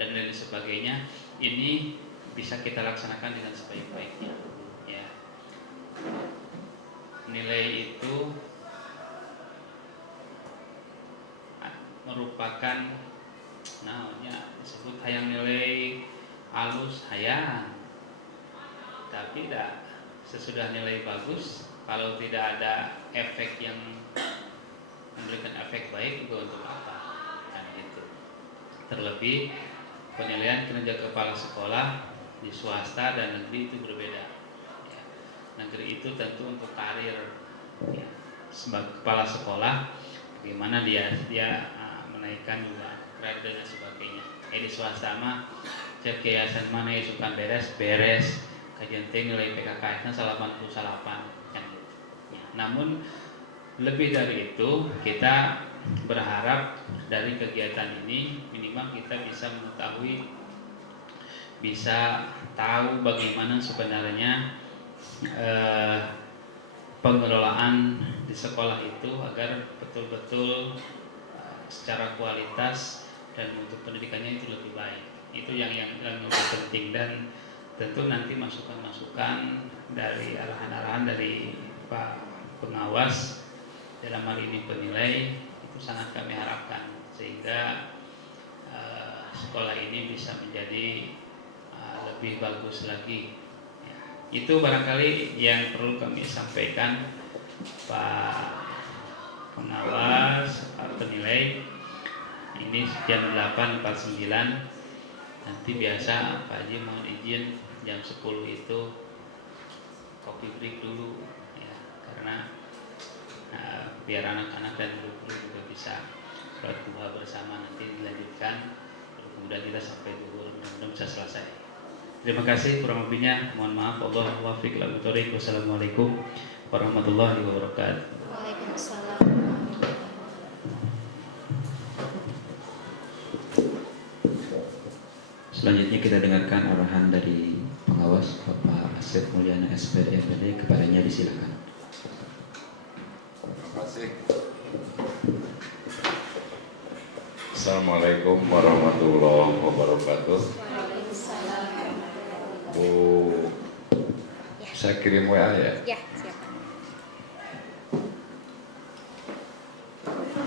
dan lain sebagainya, ini bisa kita laksanakan dengan sebaik-baiknya. Ya. Nilai itu merupakan namanya disebut hayang nilai halus hayang, tapi tidak sesudah nilai bagus kalau tidak ada efek yang memberikan efek baik juga untuk apa kan gitu. Terlebih penilaian kinerja kepala sekolah di swasta dan negeri itu berbeda ya. Negeri itu tentu untuk karir ya, sebagai kepala sekolah bagaimana dia menaikkan juga karir dan sebagainya. Di swasta mah cek yayasan mana isukan beres kajian nilai PKKS nya 88 kan gitu. Ya, namun lebih dari itu kita berharap dari kegiatan ini minimal kita bisa mengetahui, bisa tahu bagaimana sebenarnya pengelolaan di sekolah itu agar betul-betul secara kualitas dan untuk pendidikannya itu lebih baik. Itu yang lebih penting, dan tentu nanti masukan-masukan dari arahan-arahan dari Pak Pengawas dalam hal ini penilai itu sangat kami harapkan sehingga sekolah ini bisa menjadi lebih bagus lagi. Ya, itu barangkali yang perlu kami sampaikan Pak Pengawas, Pak Penilai. Ini jam 8.49. Nanti biasa Pak Haji mohon izin jam 10 itu kopi break dulu ya, karena biar anak-anak dan guru-guru juga bisa sholat duha bersama, nanti dilanjutkan kemudian kita sampai zuhur, mudah-mudahan bisa selesai. Terima kasih, kurang lebihnya mohon maaf. Wallahul muwaffiq ila aqwamit thoriq. Wassalamualaikum warahmatullahi wabarakatuh. Waalaikumsalam. Selanjutnya kita dengarkan arahan dari pengawas Bapak Asep Mulyana SPD MPD, kepadanya disilakan. Terima kasih. Assalamualaikum warahmatullahi wabarakatuh. Waalaikumsalam. Bu, saya kirim WA ya. Ya, siapa?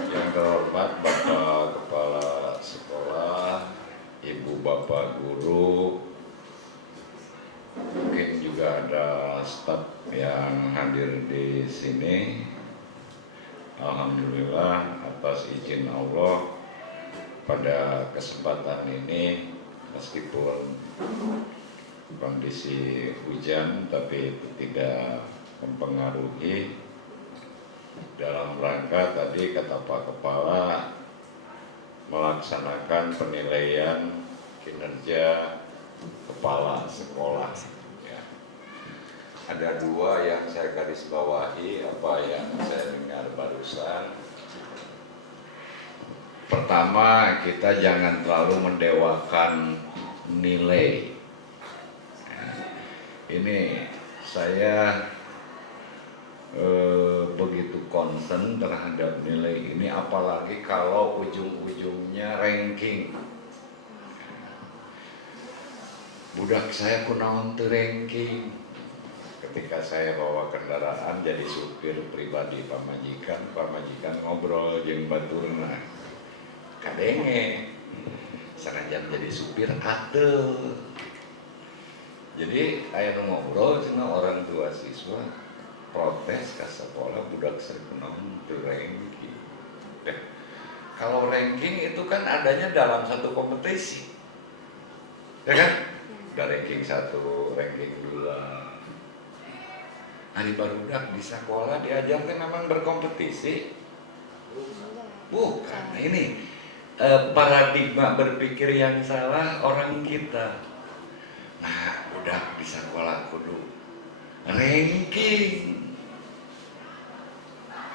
Yang terhormat Bapak Kepala Sekolah, Ibu Bapak Guru, mungkin juga ada staf yang hadir di sini. Alhamdulillah atas izin Allah pada kesempatan ini meskipun kondisi hujan tapi itu tidak mempengaruhi dalam rangka tadi kata Pak Kepala melaksanakan penilaian kinerja kepala sekolah. Ya. Ada dua yang saya garis bawahi apa yang saya dengar barusan. Pertama, kita jangan terlalu mendewakan nilai. Ini saya begitu concern terhadap nilai ini, apalagi kalau ujung-ujungnya ranking. Budak saya kunaon teu ranking. Ketika saya bawa kendaraan jadi supir pribadi pamajikan ngobrol jeung baturna. Kadenge sanajan jadi supir ateu. Jadi aya nu ngobrol cenah orang tua siswa protes ke sekolah budak saya kunaon teu ranking. Kalau ranking itu kan adanya dalam satu kompetisi. Ya kan? Ada ranking 1, ranking 2. Hari barudak di sekolah diajarkan memang berkompetisi. Bukan, ini paradigma berpikir yang salah orang kita. Nah, budak di sekolah kudu ranking.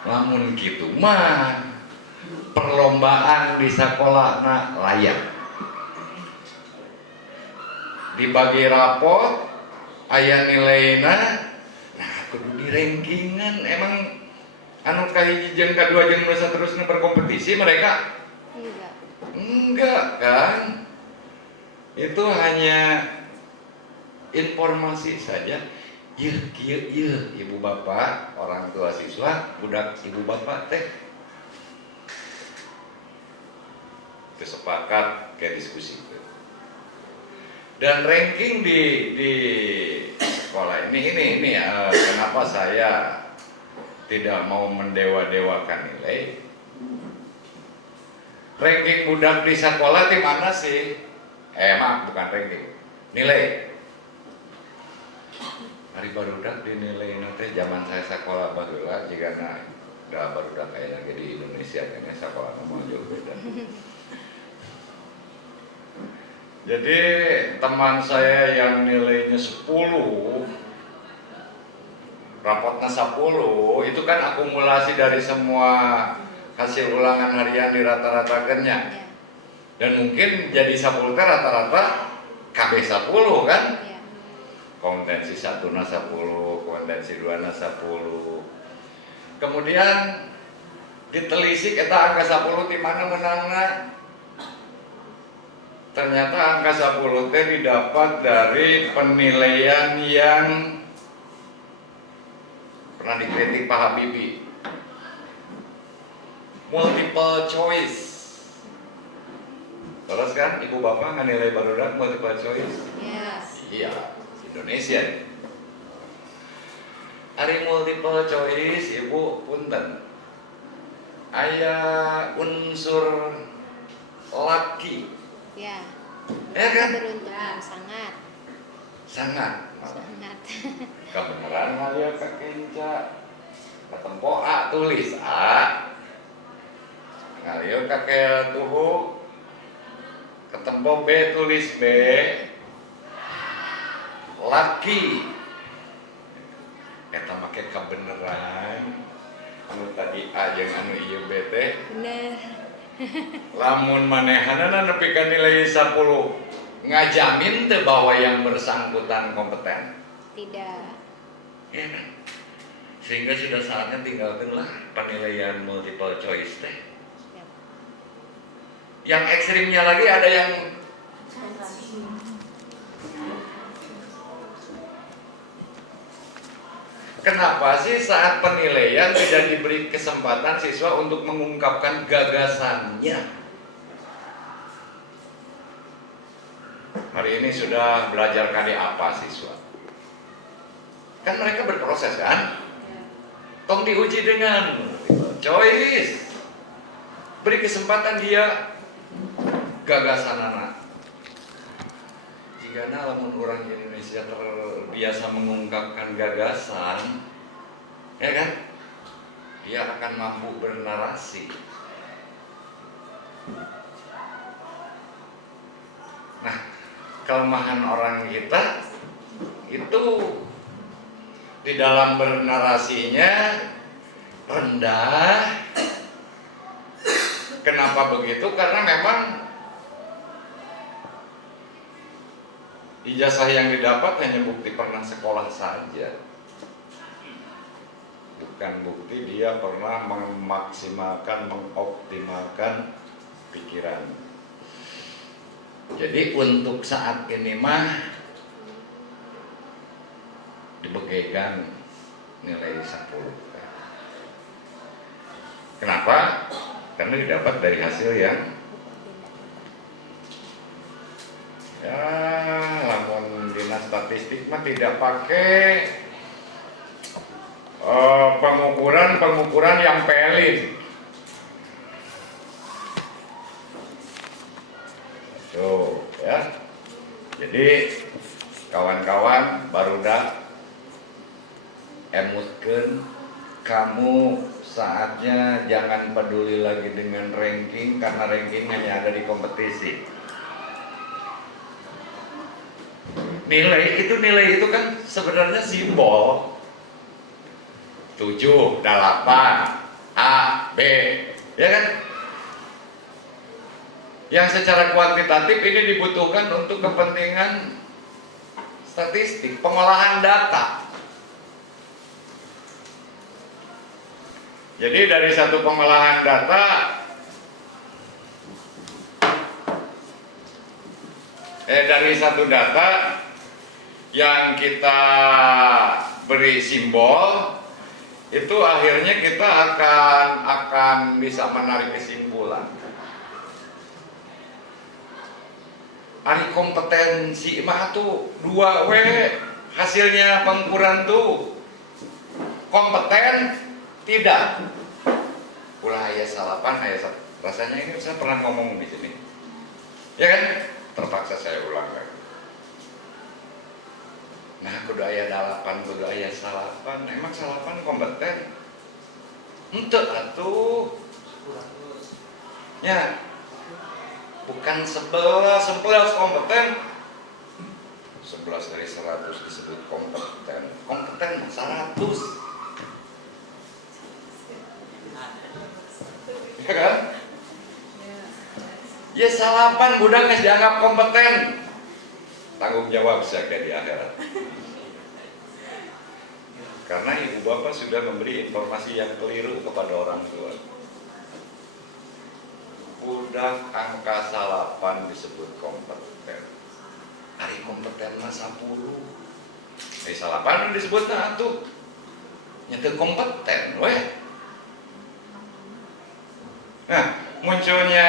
Lamun kitu mah perlombaan di sekolah layak. Dibagi rapot, aya nilaina, nah kudu di rankingan. Emang anu kahiji jeung kadua jeung nu saterusna berkompetisi mereka? Enggak. Enggak kan? itu hanya informasi saja. Iya, ibu bapak, orang tua siswa, budak ibu bapak teh. Sepakat kayak diskusi. Dan ranking di sekolah ini kenapa saya tidak mau mendewa-dewakan nilai. Ranking budak di sekolah di mana sih? Maaf, bukan ranking, nilai. Hari barudak dinilai nanti zaman saya sekolah baheula jika udah barudak kayak lagi di Indonesia kayaknya sekolah normal jauh beda. Jadi teman saya yang nilainya 10, rapotnya 10, itu kan akumulasi dari semua hasil ulangan harian di rata-ratakannya. Dan mungkin jadi 10 rata-rata KB 10 kan? Kompetensi 1 na 10, kompetensi 2 na 10. Kemudian ditelisik eta angka 10 di mana menangna? Ternyata angka 10 teh didapat dari penilaian yang pernah dikritik Pak Habibie. Multiple choice. Terus kan ibu bapak nilai barudak multiple choice? Yes. Iya, Indonesia. Hari multiple choice ibu punten. Aya unsur laki. Ya. Ya kan? Keberuntungan sangat. Sangat. Kebenaran ngalia kakenca. Ketempo A tulis A. Ngalia kakek tuhu. Ketempo B tulis B. Laki. Eta make kebenaran. Anu tadi A jeung anu ieu B teh. Bener. Lamun manehana nepi ka nilai 10 ngajamin teu bahwa yang bersangkutan kompeten. Tidak. Ya kan? Sehingga sudah saatnya tinggalkanlah penilaian multiple choice teh. Yang ekstrimnya lagi ada yang kenapa sih saat penilaian tidak diberi kesempatan siswa untuk mengungkapkan gagasannya? Hari ini sudah belajar KD apa siswa? Kan mereka berproses kan? Tong diuji dengan choice. Beri kesempatan dia gagasan anak. Jika lamun orang Indonesia terbiasa mengungkapkan gagasan, ya kan, dia akan mampu bernarasi. Nah, kelemahan orang kita itu di dalam bernarasinya rendah. Kenapa begitu? Karena memang ijazah yang didapat hanya bukti pernah sekolah saja, bukan bukti dia pernah memaksimalkan, mengoptimalkan pikiran. Jadi untuk saat ini mah dibegaikan nilai 10. Kenapa? Karena didapat dari hasil yang ya, lamun dinas statistik mah tidak pakai pengukuran yang pelit. Tuh, ya. Jadi kawan-kawan barudak emutkeun, kamu saatnya jangan peduli lagi dengan ranking, karena ranking hanya ada di kompetisi. Nilai itu kan sebenarnya simbol. 7, 8, A, B, ya kan? Yang secara kuantitatif ini dibutuhkan untuk kepentingan statistik, pengolahan data. Jadi dari satu pengolahan data dari satu data yang kita beri simbol, itu akhirnya kita akan bisa menarik kesimpulan. Ari kompetensi mah tuh 2W hasilnya pengukuran tuh. Kompeten tidak. Ulah ayat salapan ayat rasanya ini saya pernah ngomong di sini. Ya kan? Terpaksa saya ulang lagi. Nah, kudu aya 8, kudu aya salapan. Emang salapan kompeten? Henteu atuh. Ya. Bukan 11 kompeten. 11 dari 100 disebut kompeten. Kompeten 100. Ya kan? Ya salapan budak geus dianggap kompeten. Tanggung jawab saya di akhirat. Karena ibu bapak sudah memberi informasi yang keliru kepada orang tua. Budak angka salapan disebut kompeten. Hari kompeten mah 10. Salapan disebut atuh. Nyata kompeten weh. Nah, munculnya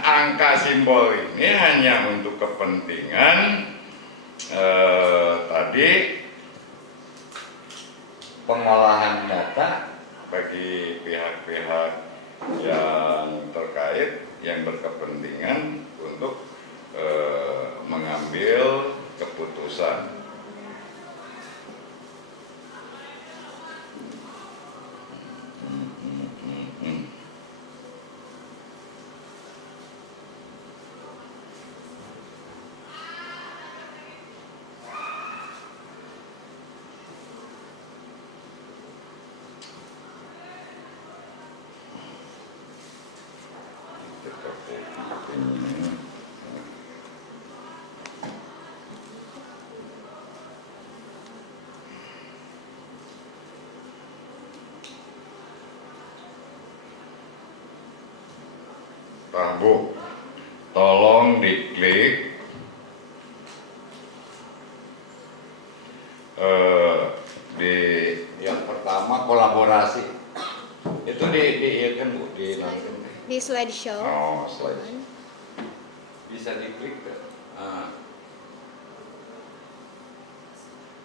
angka simbol ini hanya untuk kepentingan tadi pengolahan data bagi pihak-pihak yang terkait yang berkepentingan untuk mengambil keputusan. Pak Bu, tolong diklik di yang pertama kolaborasi. Itu di kan Bu, Di slideshow. Oh, slideshow. Bisa diklik kan?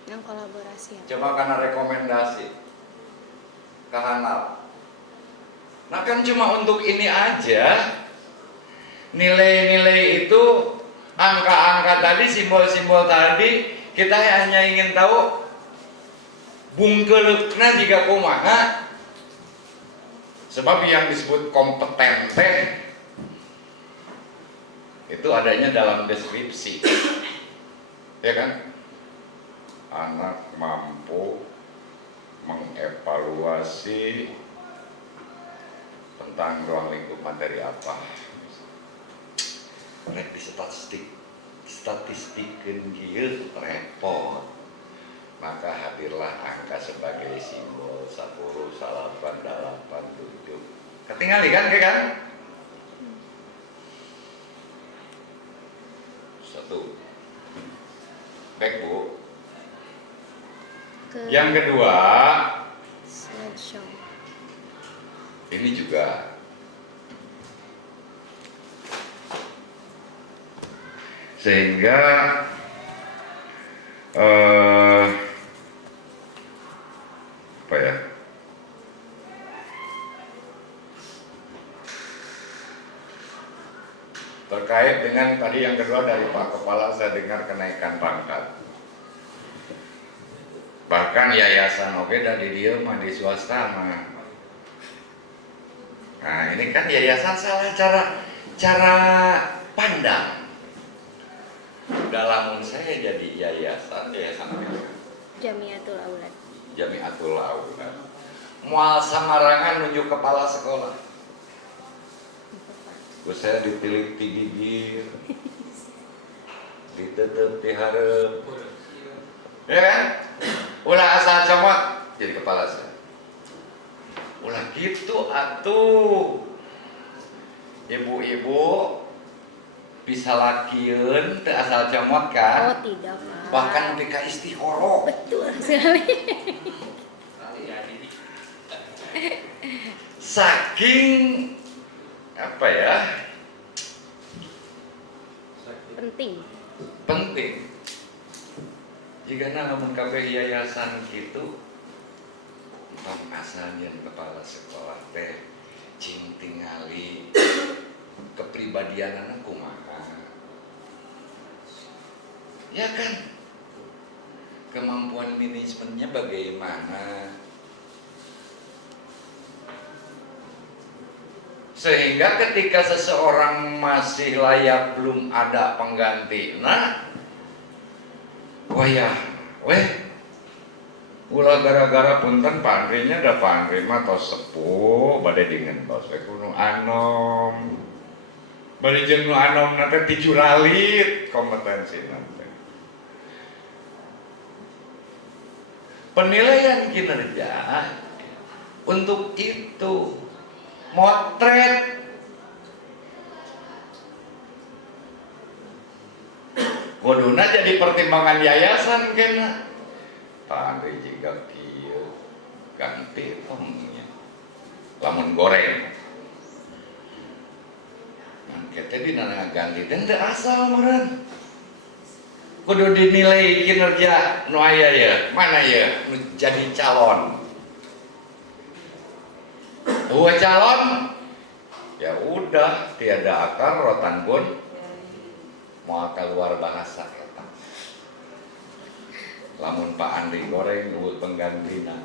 Yang kolaborasi ya. Coba karena rekomendasi ke Hanal. Nah kan cuma untuk ini aja. Nilai-nilai itu, angka-angka tadi, simbol-simbol tadi, kita hanya ingin tahu bungkelukna jika kumaha. Sebab yang disebut kompetente itu adanya dalam deskripsi, ya kan? Anak mampu mengevaluasi tentang ruang lingkup materi apa. Rek di statistikkeun kieu repot. Maka hadirlah angka sebagai simbol 10, 8, 8, 7. Ketinggali kan, kan? 1. Baik Bu. Yang kedua, Slideshow. ini juga sehingga apa ya? Terkait dengan tadi yang kedua dari Pak Kepala, saya dengar kenaikan pangkat. Bahkan yayasan oke dari dia mah di swasta mah. Nah ini kan yayasan salah cara pandang. Dalam saya jadi yayasan apa? Jamiatul Aulad. Jamiatul Aulad. Mual samarangan nunjuk kepala sekolah. Saya ditilik di bibir, ditutup di hareup, ya kan? Ulah asal comot jadi kepala saya. Ulah gitu atuh. Ibu-ibu bisa lakieun teu asal comot kan. Oh tidak Pak. Bahkan nepi ka istihoro. Betul sekali. Saking apa ya? Penting. Jika lamun kabeh yayasan kitu tong asal yen kepala sekolah teh cing tingali kepribadianana kumaha. Ya kan? Kemampuan manajemennya bagaimana? Sehingga ketika seseorang masih layak belum ada pengganti, ulah gara-gara punten pandrinya ada pandri mah tos sepuh bade dengan bos kuno anom bade jeung nu anom nanti tijuralit kompetensi nanti. Penilaian kinerja untuk itu motret kuduna jadi pertimbangan yayasan kena pandai jika kieu ganti tongnya lamun goreng kita dina ganti teh teu asal meureun kudu dinilai kinerja nu aya ya mana ya nu jadi calon. Calon ya udah tiada akar rotan pun mau keluar bahasa eta. Lamun Pak Andri goreng nuhun penggantina.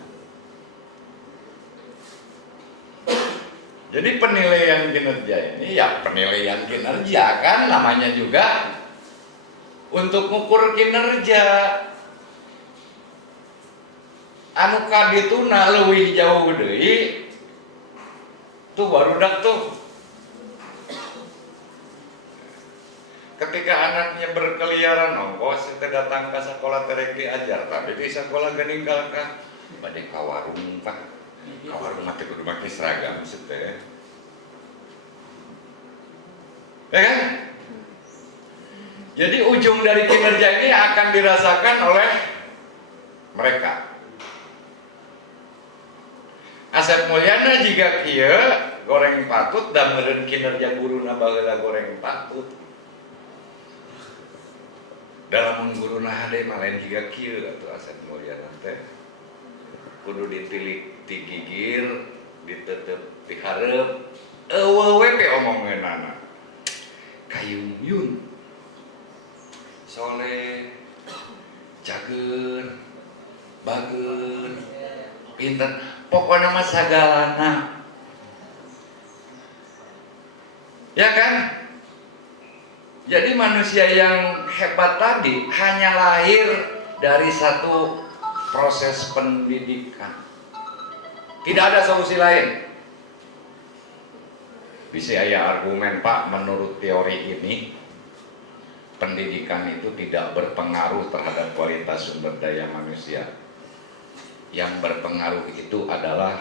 Jadi penilaian kinerja ini ya penilaian kinerja kan namanya juga untuk mengukur kinerja. Anu kadituna leuwih jauh deui tuh barudak tuh ketika anaknya berkeliaran ongkos kita datang ke sekolah terek diajar tapi di sekolah geuning kalkah bade ka warung Pak ka warung mah teh kudu make seragam teh ya kan. Jadi ujung dari kinerja ini akan dirasakan oleh mereka. Asep Mulyana jika kieu goreng patut dan meureun kinerja guruna baheula goreng patut. Dalam guruna hade malain jika kieu atuh Asep Mulyana teh kudu ditilik ti gigir, ditetep ti hareup, eueuh we omongeunana. Kayumyun. Soleh, cager, bageun, pinter. Pokoknya mah sagalana. Ya kan? Jadi manusia yang hebat tadi hanya lahir dari satu proses pendidikan. Tidak ada solusi lain. Bisa aya argumen Pak, menurut teori ini pendidikan itu tidak berpengaruh terhadap kualitas sumber daya manusia. Yang berpengaruh itu adalah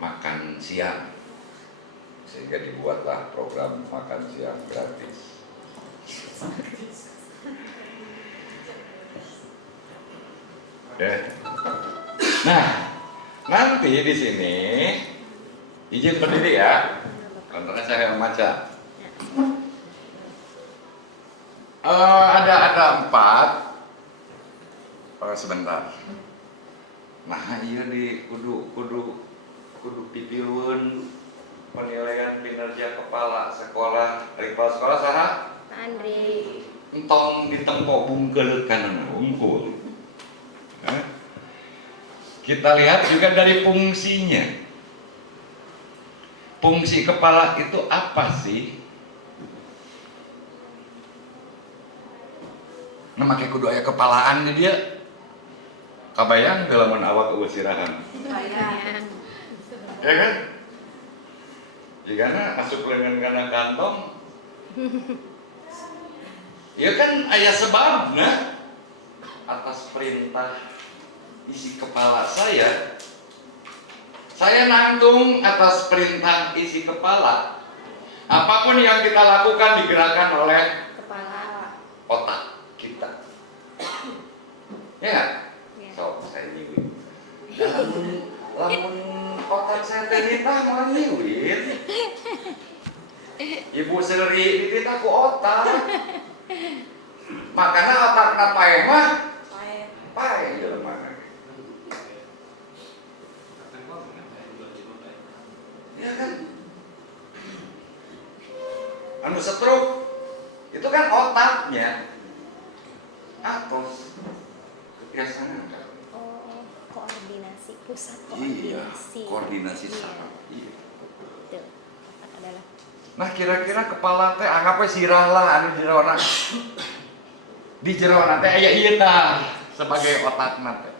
makan siang, sehingga dibuatlah program makan siang gratis. Nah, nanti di sini izin berdiri ya, karena saya membaca. Ada 4. Sebentar. Nah, iya di kudu pitiluan penilaian kinerja kepala sekolah, kepala sekolah saha? Pak Andri. Entong ditempo bungkel kanan unggul. Kita lihat juga dari fungsinya. Fungsi kepala itu apa sih? Nah, make kudu aya kepalaan di dia. Kabayang dalam awak usirahan. Bayang. Ya kan? Jika masuk lengan kana kantong. Ya kan aya sebabna atas perintah isi kepala saya nangtung atas perintah isi kepala Apapun yang kita lakukan digerakkan oleh Kepala. otak kita. Ya nggak? Ya. So, saya nyiwin. Lamun otak saya tadi mah nyiwin. Ibu seri itu aku otak. Makanya otak napae mah pae jelema. Ya kan? Anu stroke itu kan otaknya atos biasanya kan. Oh, koordinasi pusat Iya, koordinasi. koordinasi Iya. saraf. Iya. Betul. Otak adalah Nah kira-kira kepala teh anggapnya sirah lah anu jerona. Di jerona teh aya ieu tah sebagai otakna teh.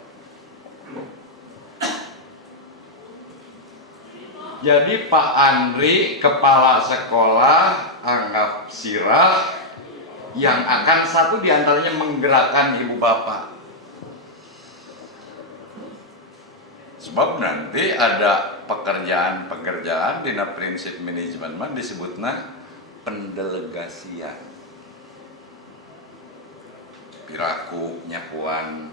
Jadi Pak Andri kepala sekolah anggap sirah yang akan satu diantaranya menggerakkan ibu bapak. Sebab nanti ada pekerjaan-pekerjaan di prinsip manajemen mah disebutnya pendelegasian. Piraku nyakuan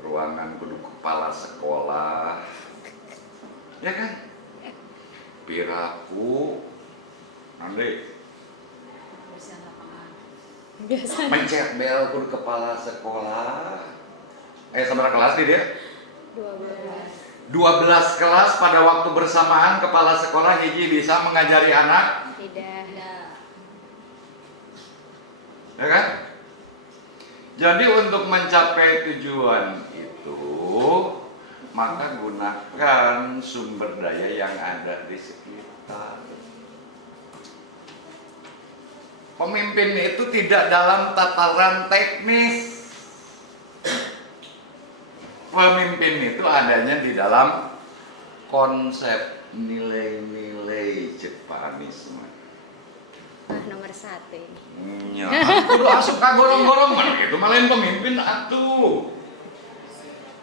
ruangan kudu kepala sekolah. Ya kan? Piraku Andri biasa. mencet bel kudu kepala sekolah. Seberapa kelas nih dia? 12. 12 kelas pada waktu bersamaan kepala sekolah hiji bisa mengajari anak, Tidak. ya kan? Jadi untuk mencapai tujuan itu, maka gunakan sumber daya yang ada di sekitar. Pemimpin itu tidak dalam tataran teknis. Pemimpin itu adanya di dalam konsep nilai-nilai cek Pak Anies. Nah, nomor 1 ini. Ya, kudu asup ka gorong-gorong mah itu mah lain pemimpin atuh.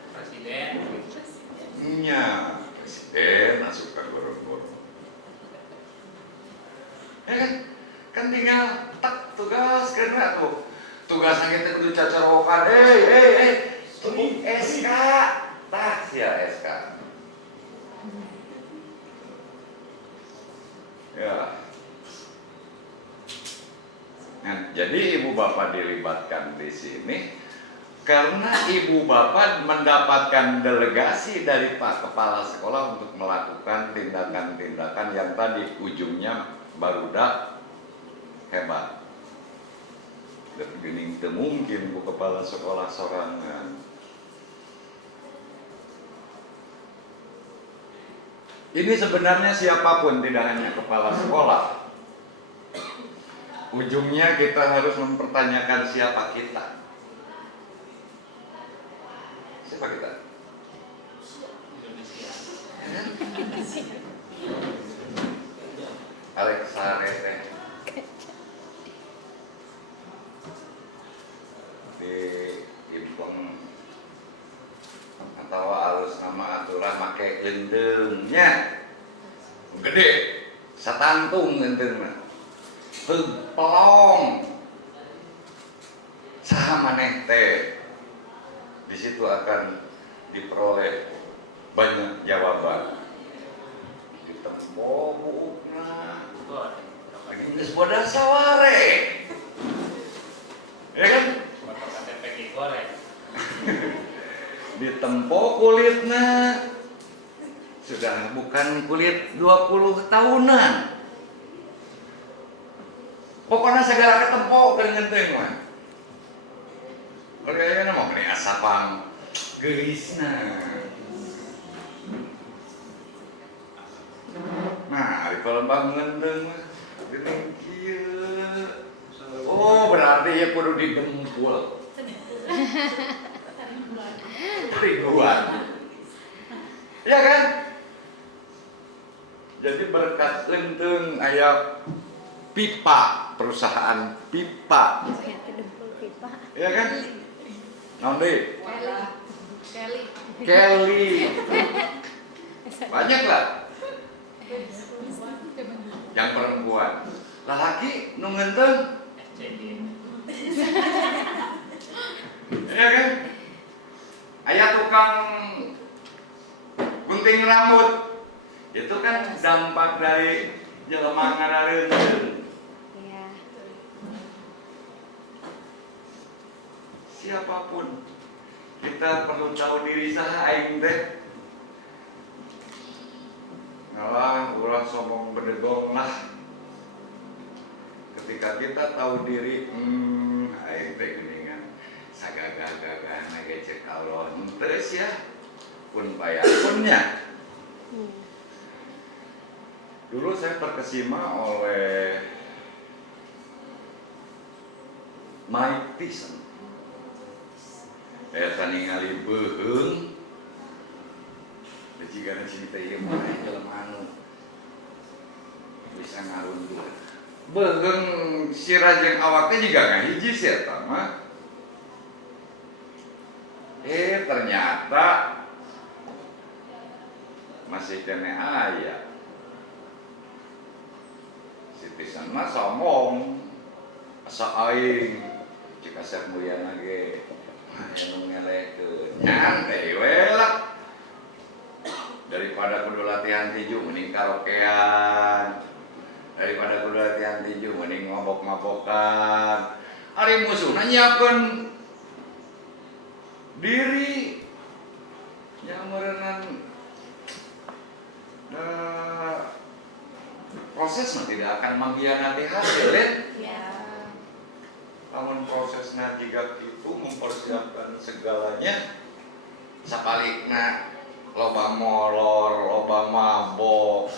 Presiden. Nya, presiden asup ka gorong-gorong. Ya kan? Kan tinggal tak tugas kena tuh. Tugasnya kita kudu cacorokan. Tunggu SK. Tah sia SK. Ya. Nah, jadi ibu bapak dilibatkan di sini karena ibu bapak mendapatkan delegasi dari Pak Kepala Sekolah untuk melakukan tindakan-tindakan yang tadi ujungnya barudak hebat. Dan geuning teu mungkin ku kepala sekolah sorangan. Ini sebenarnya siapapun, tidak hanya kepala sekolah. Ujungnya kita harus mempertanyakan siapa kita. Siapa kita? Indonesia. Alexa Rete. Di Impong atau alus nama aturan make gendengnya gede satantung gendengna pelong saha maneh teh di situ akan diperoleh banyak jawaban ditempo buukna lagi geus bodas saware ya kan Foto KTP digoreng. ditempo kulitnya sudah bukan kulit 20 tahunan. Pokoknya segala ketempo dengan teh mah. Kayaknya mau kena asapang gelisna. Nah, di Palembang ngendeng mah geuning kieu. Oh, berarti ya kudu didempul. Ribuan. Ya kan? Jadi berkat lenteng aya pipa, perusahaan pipa. Saya kedempul pipa. Ya kan? Nanti Kelly. Kelly. Banyak lah. Yang perempuan. Laki nu ngeunteung ya kan? Aya tukang gunting rambut. Itu kan dampak dari jelema ngarareunkeun. Iya. Siapapun kita perlu tahu diri saha aing teh. Ngalah ulah sombong bedegong lah. Ketika kita tahu diri, aing teh geuningan sagagah-gagahna ge cek alon terus ya. Pun payakunnya. Dulu saya terkesima oleh Mike Tyson. Saya ningali beuheung jigana cinta ieu mah jelema anu bisa ngarunduh. Beuheung sira jeung awak teh jiga ngahiji si eta mah. Ternyata masih kene aya. Si Tyson mah sombong. Asa aing cik asep mulyana ge anu ngelekeun nyantai we lah. Daripada kudu latihan tinju mending karaokean. Daripada kudu latihan tinju mending mabok-mabokan. Ari musuhna nyiapkeun diri yang meureunnan proses mah tidak akan mengkhianati hasil ya. Namun prosesnya jika itu mempersiapkan segalanya, sapalikna loba molor, loba mabok,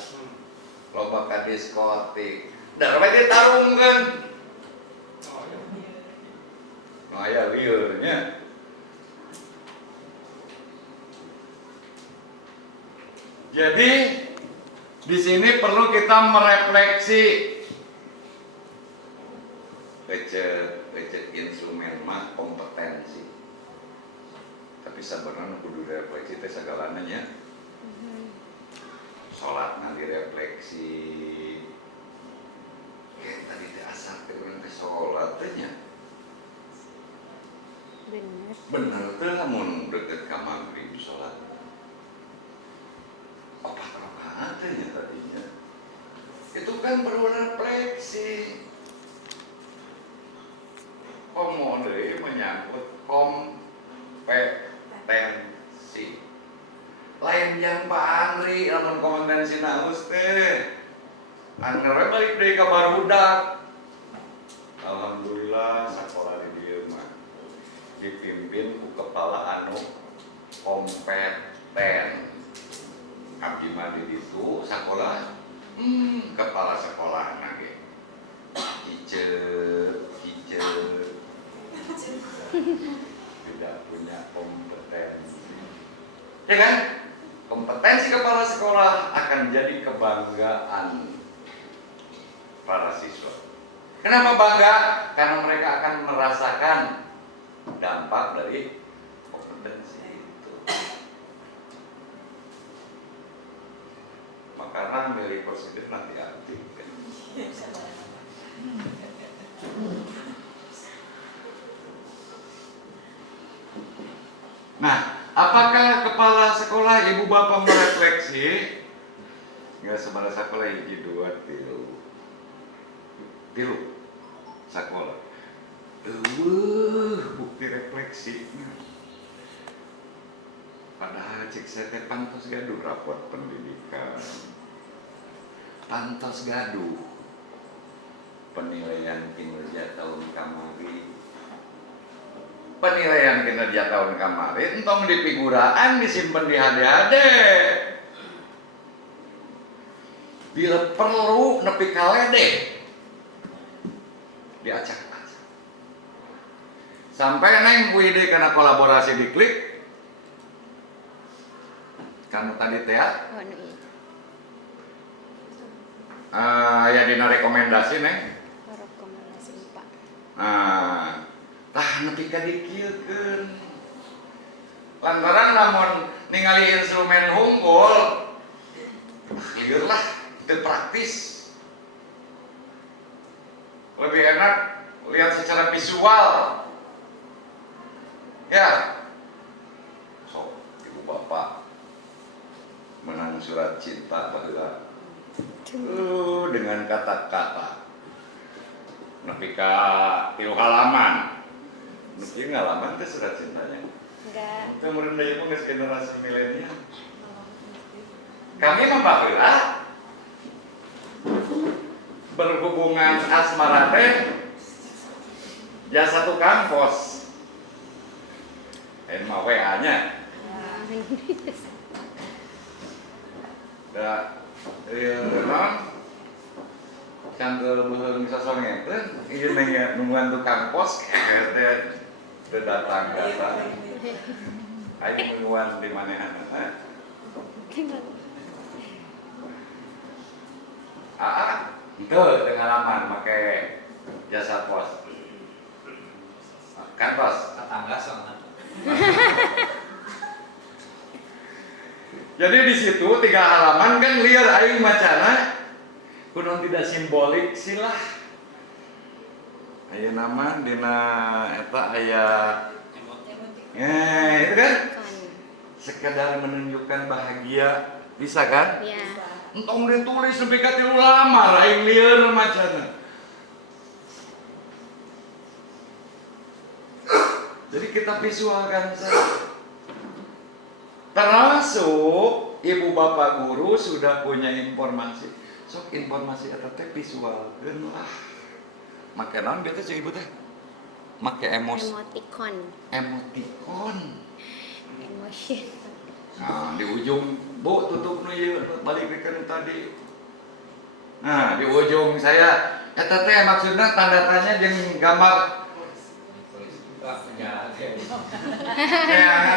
loba ka diskotik, da we ditarungkeun. Aya liurnya. Jadi di sini perlu kita merefleksi. Becet instrumen mah kompetensi. Tapi sabarna kudu refleksi teh sagalana nya. Salatna direfleksi. Kayak tadi teh asal teh urang teh salat teh nya. Bener teh lamun deket ka magrib salat. Apa rakaat teh nya tadinya. Itu kan perlu refleksi. Komode menyangkut kompetensi. Lain yang Pak Andri, namun kompetensi naus teh. Angger balik deui ka barudak. Alhamdulillah sakola di dieu mah dipimpin ku kepala anu kompeten. Abdi mah di ditu sakola kepala sekolah ge. Hijau tidak punya kompetensi, ya kan? Kompetensi kepala sekolah akan jadi kebanggaan para siswa. Kenapa bangga? Karena mereka akan merasakan dampak dari kompetensi itu. Makanan milik presiden nanti aktif. Nah, apakah kepala sekolah ibu bapak merefleksi? Nggak semua sekolah hiji dua tilu sekolah. Bukti refleksi. Padahal cek saya pantos gaduh raport pendidikan, pantos gaduh penilaian kinerja tahun kemarin. Penilaian kinerja tahun kemarin entong di figuraan disimpan di HD. Bila perlu nepi kalede diacak-acak. Sampai neng ide karena kolaborasi di Klik. Kamu tadi teh ya dina rekomendasi neng. Rekomendasi Pak. Tah nepi ka dikieukeun. Lantaran lamun ningali instrumen hunggul, lieur lah. itu praktis. Lebih enak lihat secara visual. Ya, so ibu bapak menang surat cinta bahwa dengan kata-kata nepi ka 3 halaman. Nepi ngalaman teh surat cintanya. Enggak. Itu murid ieu mah geus generasi milenial. Kami membaheula berhubungan asmara teh jasa tukang pos. Mah WA-nya. Da non cangkel beuheung sasongeun ieu nungguan tukang pos teh datang. Ayo nungguan di manehana. Itu pengalaman pakai jasa pos. Kan pos Tetangga soalnya. Jadi di situ 3 halaman kan liar aing macana kudu tidak simbolik silah. Aya nama dina eta aya itu kan sekedar menunjukkan bahagia bisa kan? Ya. Entong ditulis sampai ka 3 lamar aing lieur macana. Jadi kita visualkan saja. Termasuk ibu bapak guru sudah punya informasi. Sok informasi eta teh visualkeun lah. Make naon beta cek ibu teh? Make Emoticon. emoticon. Emotion. Nah, di ujung Bu tutup nu ieu balikkeun tadi. Nah, di ujung saya eta teh maksudna tanda tanya jeung gambar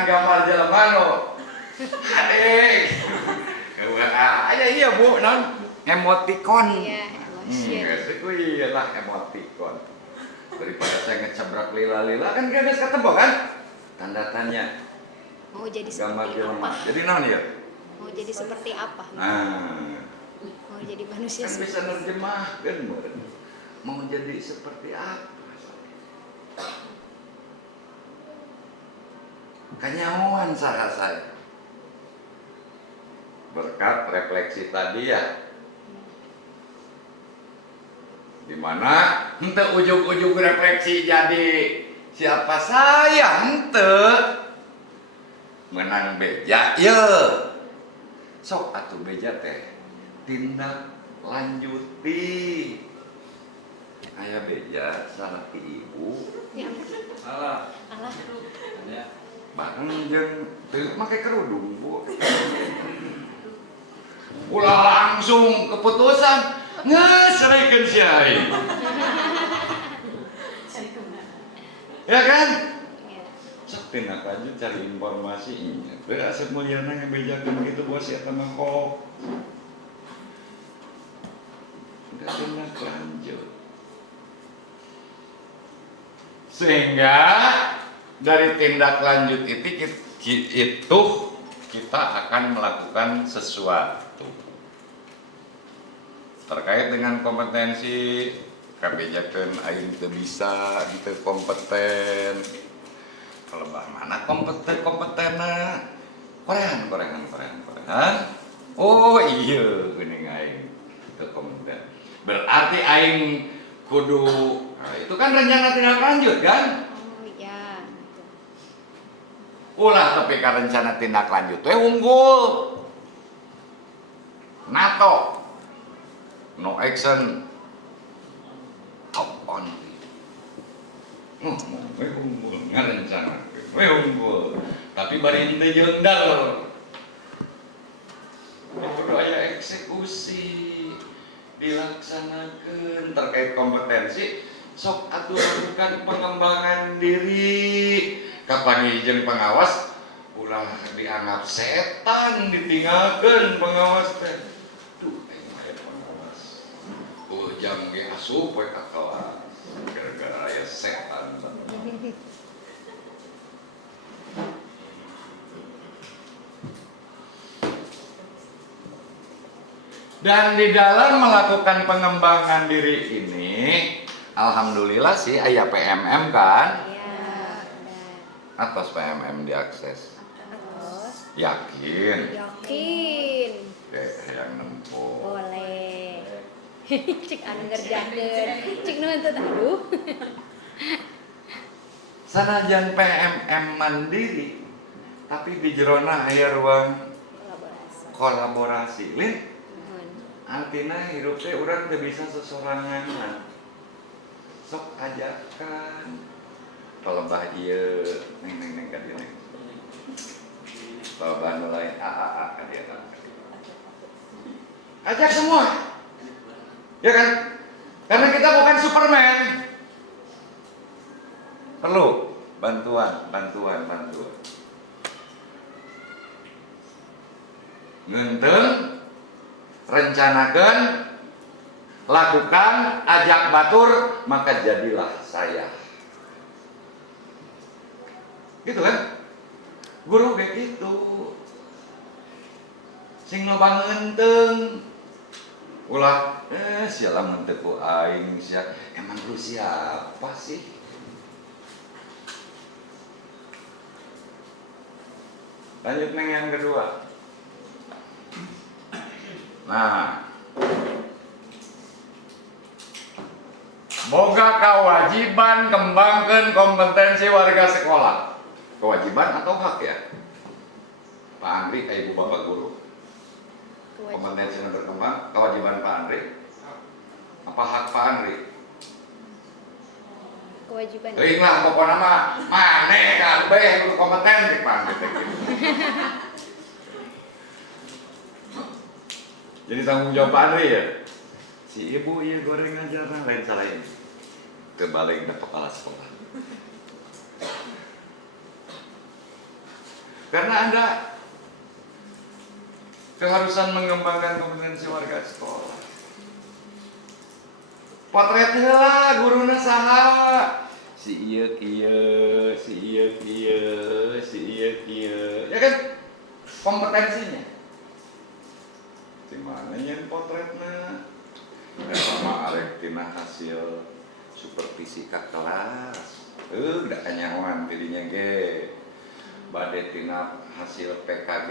gambar jelema nu adek. Aya iya Bu, naon? Emoticon. Iya, emotion. Itu iyalah emoticon. Daripada saya ngecebrak lila-lila kan geus ketemu kan? Tanda tanya. Mau jadi Gambar seperti jelema. apa? Jadi naon ya? Mau jadi seperti apa? Nah, Mau jadi manusia kan bisa nerjemahkeun meureun. Mau jadi seperti apa? Kenyawan saha saya. Berkat refleksi tadi ya. Dimana ente ujung-ujung refleksi jadi siapa saya ente menang beja ye sok atuh beja teh tindak lanjuti aya beja salah ti ibu Ya, Salah. alah. Ada. bareng jeung teu make kerudung Bu. Ulah langsung keputusan ngesreikeun si aing. Ya kan? Ya. Sok tindak lanjut cari informasi. Teu Asep Mulyana ngebejakeun kitu bos eta mah kok. Udah tindak lanjut. Sehingga dari tindak lanjut itu kita akan melakukan sesuatu terkait dengan kompetensi kabejakeun aing teu bisa, teu kompeten. Kalau mana kompetenna? Korean. Oh iya geuning aing teu kompeten. Berarti aing kudu itu kan rencana tindak lanjut kan? Oh ya. Ulah tapi ka rencana tindak lanjut teh unggul. NATO no action top on. Unggul ngarencana. Unggul. Tapi bari teu jeundal. Kudu aya eksekusi dilaksanakan terkait kompetensi sok atuh lakukan pengembangan diri kapan jeung pengawas ulah dianggap setan ditinggalkeun pengawas teh duh aya pengawas jam ge asup we ka kelas gara-gara aya setan. Dan di dalam melakukan pengembangan diri ini, alhamdulillah sih aya PMM kan? Iya. Atas PMM diakses. Terus Yakin? yakin Yang nempuh. boleh. Cik anu ngerjakeun. Cik nuntut aduh. Sanajan PMM mandiri, tapi di jerona aya ruang Kolaborasi. kolaborasi. Lin, Nuhun. artina hirup teh urang teu bisa sesorangan. Sok ajakan. Palebah ieu, neng ka dieu neng. Palebah nu lain ka dieu. Ajak semua. Ya kan? Karena kita bukan Superman. Perlu bantuan. Ngenteng, rencanakan, lakukan, ajak batur, maka jadilah saya. Gitu kan? Guru kayak gitu. Sing loba ngenteng. Ulah, sialah menteku aing sia. Emang lu siapa sih? Lanjut neng yang kedua. Nah, boga kewajiban kembangkan kompetensi warga sekolah. Kewajiban atau hak ya? Pak Andri, ibu bapak guru. Kompetensi yang berkembang, kewajiban Pak Andri. Apa hak Pak Andri? Kewajiban. Teuing lah pokokna mah maneh kabeh kudu kompeten di Pak Andri. Jadi tanggung jawab Pak Andri ya. Si ibu ieu goreng ngajarna lain salain. Terbalik ke kepala sekolah. Karena Anda keharusan mengembangkan kompetensi warga sekolah. Potret heula guruna saha? Si ieu kieu, si ieu kieu, si ieu kieu. Ya kan? Kompetensinya. Di mana yang potretna? Sama arek tina hasil supervisi ka kelas. Da kanyahoan dirinya ge. Bade tina hasil PKG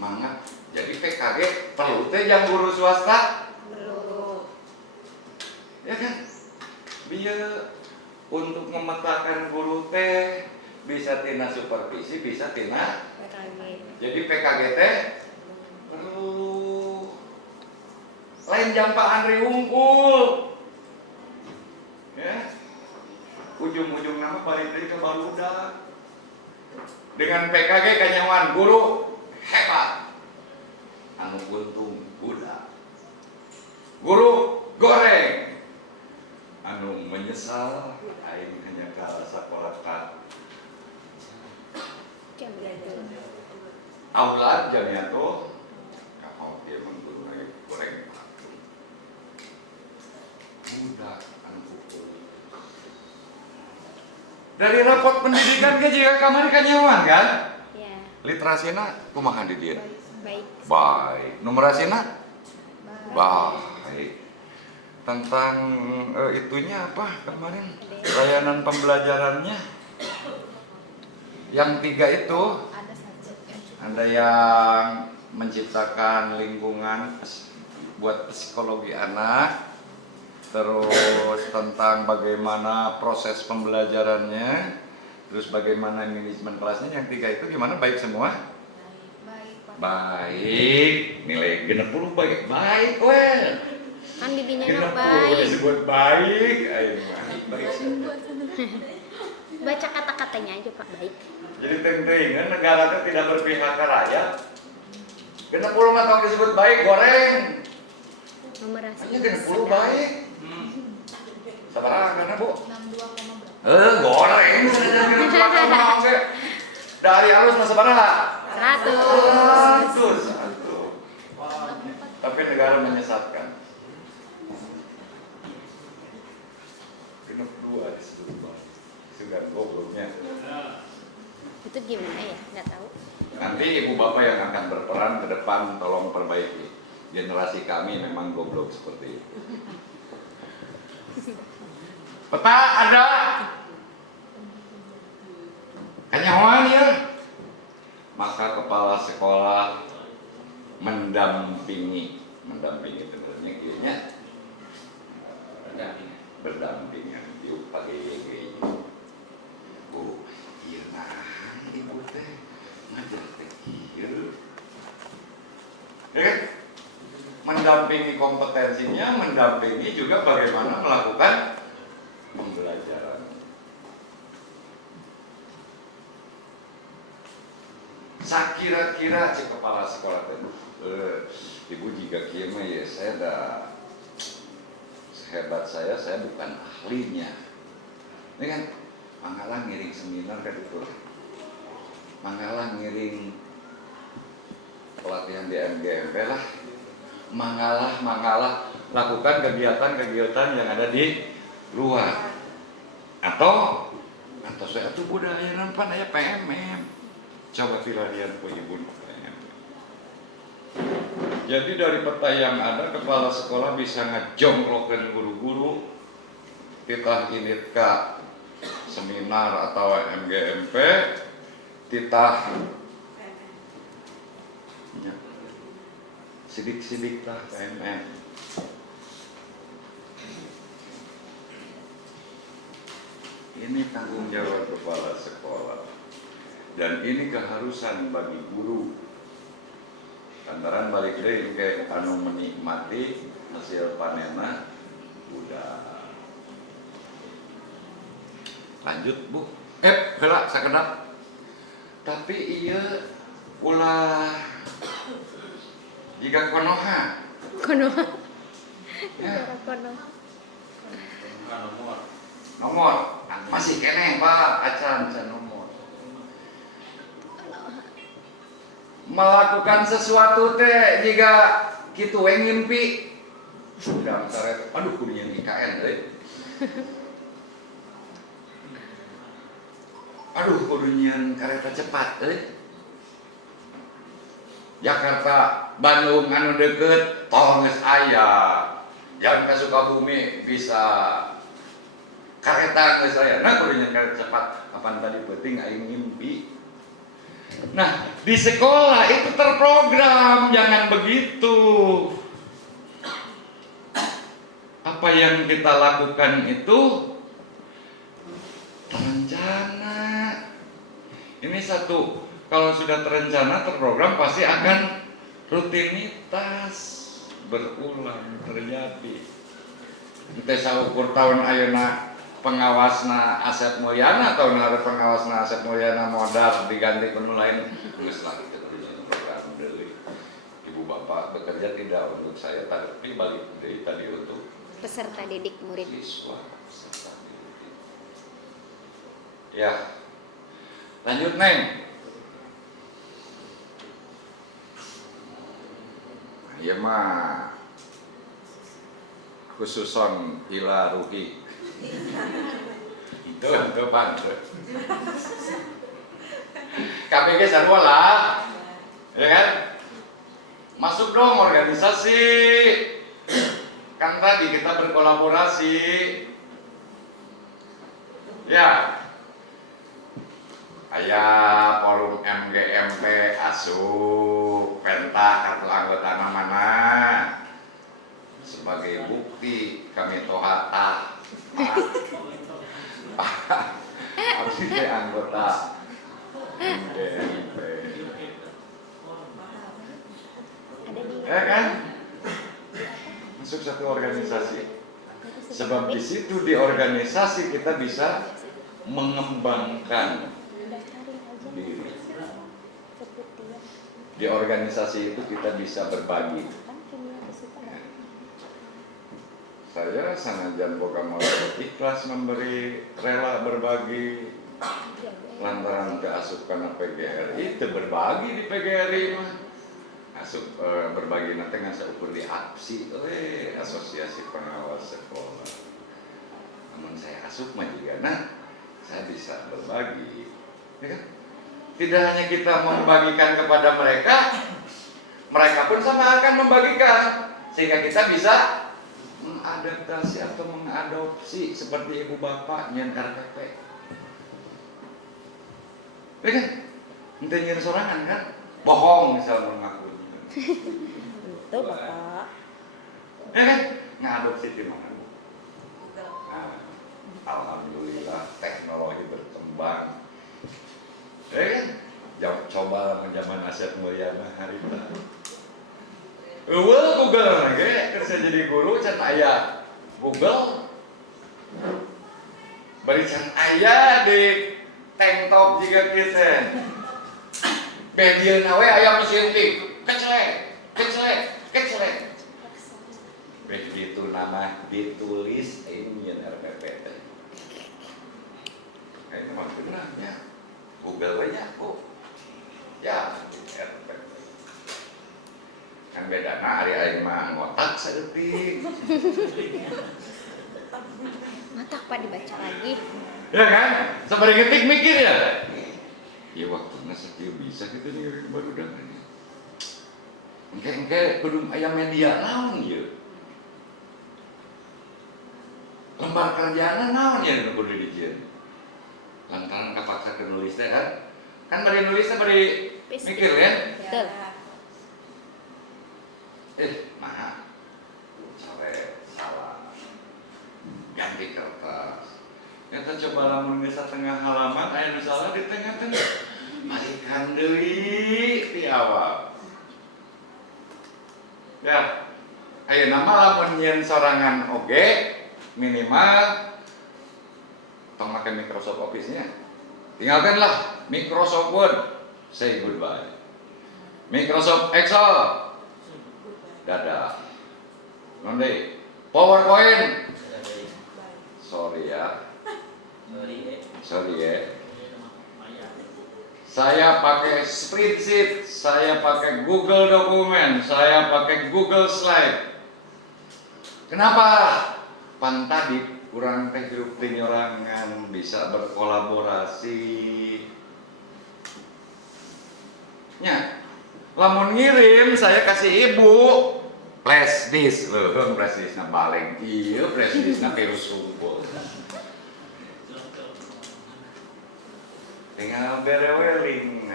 mangga. Jadi PKG perlu teh yang guru swasta? Perlu. Ya kan? Biar untuk memetakan guru teh bisa tina supervisi, bisa tina. PKG. Jadi PKG teh perlu. Lain jam Pak Andri unggul. Ya. Ujung-ujung nama balik deui ke barudak. Dengan PKG kanyawan guru hebat. Anu untung budak. Guru goreng. Anu menyesal aing hanya kalah sakola ka Jam belajar. aulad jamiato kau dia mengguru lagi goreng budak anu pukul. Dari rapot pendidikan ke jika kamari kanyawan kan? Ya. Literasina kumaha di dieu? Baik. Baik. Numerasina? Baik. Tentang itunya apa kemarin? Layanan pembelajarannya. Yang 3 itu ada yang menciptakan lingkungan buat psikologi anak. Terus tentang bagaimana proses pembelajarannya, terus bagaimana manajemen kelasnya. Yang 3 itu gimana? Baik semua? Baik. Nilai 60 baik. Baik, well. Kan bibinya 60 baik. disebut baik. Ayo, baik. Baca kata-katanya aja Pak, baik. Jadi tentunya negara itu tidak berpihak ke rakyat. 60 mah tong disebut baik goreng. Numerasi. Hanya 60 baik. Sabaraha kana, Bu? 62,berapa? Goreng. Dari halus mah sabaraha? 100. 100. Tapi negara menyesatkan. Genep 2 disebut baik. Sudah gobloknya. Itu gimana ya? Nggak tahu. Nanti ibu bapak yang akan berperan ke depan tolong perbaiki. Generasi kami memang goblok seperti itu. Peta ada. Kanyawan ya. Maka kepala sekolah mendampingi sebenarnya kayaknya berdampingan yuk pakai YG. Oh, iya nah, ibu teh ngajar teh iya. Ya kan? Mendampingi kompetensinya, mendampingi juga bagaimana melakukan pembelajaran. Kira-kira si kepala sekolah tadi, ibu jika kieu ya saya dah sehebat saya bukan ahlinya. Ini kan mangalah ngiring seminar kan itu, mangalah ngiring pelatihan di MGMP lah, mangalah lakukan kegiatan-kegiatan yang ada di luar, atau saya tuh budaya nampan aya PMM. Coba filarian ku ibu. Jadi dari peta yang ada, kepala sekolah bisa ngejongklokin guru-guru kita ini ke seminar atau MGMP, titah sidik-sidik lah PMM. Ini tanggung jawab kepala sekolah. Dan ini keharusan bagi guru. Lantaran balik deui ke anu menikmati hasil panenna udah. Lanjut Bu. Heula sakedap. Tapi ieu ulah jika konoha. Konoha. Ya. Konoha. Nomor masih keneh Pak acan nomor. Melakukan sesuatu teh jika kitu we ngimpi udah saret aduh kudu nyen IKN euy aduh kudu nyen kereta cepat euy Jakarta Bandung anu deukeut tol geus aya jangan ka Sukabumi bisa kereta geus aya nah kudu nyen kereta cepat kapan tadi penting aing ngimpi. Nah, di sekolah itu terprogram, jangan begitu. Apa yang kita lakukan itu terencana. Ini satu, kalau sudah terencana, terprogram pasti akan rutinitas berulang terjadi. Ente saukur tahun ayeuna pengawasna Asep Mulyana atau ada pengawasna Asep Mulyana modal diganti penuh lain geus lagi kerja program deui. Ibu bapak bekerja tidak untuk saya tapi balik dari tadi untuk Peserta didik murid. siswa peserta didik. Ya. Lanjut Neng. Ieu mah khususon ila ruhi. Itu bantu. KPG sarua lah, ya kan? Masuk dong organisasi. Kan tadi kita berkolaborasi. Ya. Aya forum MGMP asup penta kartu anggota mana? Sebagai bukti kami tohata. Abis itu anggota MGMP. Ya kan? Masuk satu organisasi. Sebab di situ di organisasi kita bisa mengembangkan diri. Di organisasi itu kita bisa berbagi. Saya sangat boga modal ikhlas memberi, rela berbagi. Lantaran keasup karena PGRI, itu berbagi di PGRI mah. Asup berbagi nanti nggak ukur di APSI, Asosiasi Pengawas Sekolah. Namun saya asup mah juga, nah saya bisa berbagi, ya kan? Tidak hanya kita membagikan kepada mereka, mereka pun sama akan membagikan, sehingga kita bisa mengadaptasi atau mengadopsi seperti ibu bapak nyen RPP. Ya kan? Ente nyen sorangan kan? Bohong misalnya mengaku. Itu Bapak. Ya kan? Ngadopsi di mana? Nah, alhamdulillah teknologi berkembang. Ya kan? Coba zaman Asyad Mulyana hari ini. Google lagi kerja jadi guru can aya Google. Bari can aya di tank top juga kita. Bedia nawe aya mesin tik, kecelek. Begitu nama ditulis ini RPP. Ini mah benarnya. Google aja kok. Ya, RPP. Kan beda ari aing mah ngotak saeutik. Matak Pak dibaca lagi. Ya kan? Sabari ngetik mikir ya. Ya waktu sakieu bisa gitu nih baru dah ini. Engke kudu aya media naon ieu? Lembar kerjaan naon ya nu kudu dijieun? Lantaran kapaksa nulis teh kan? Kan bari nulis teh bari mikir ya. Betul. Nah, coret salah, ganti kertas. Kita coba lamun geus satengah halaman, aya nu salah di tengah-tengah. Balikan deui ti awal. Ya, ayeuna nama lamun nyeun sorangan oge minimal tong make Microsoft Office-nya. Tinggalkanlah Microsoft Word, say goodbye. Microsoft Excel, dadah. Nanti PowerPoint. Sorry ya. Saya pakai spreadsheet, saya pakai Google dokumen, saya pakai Google Slide. Kenapa? Pan tadi kurang teh hirup tinyorangan bisa berkolaborasi. Nya, lamun ngirim saya kasih ibu flash disk, flash disk na baleng, iya flash disk na virus rumpul. Tinggal bereweling,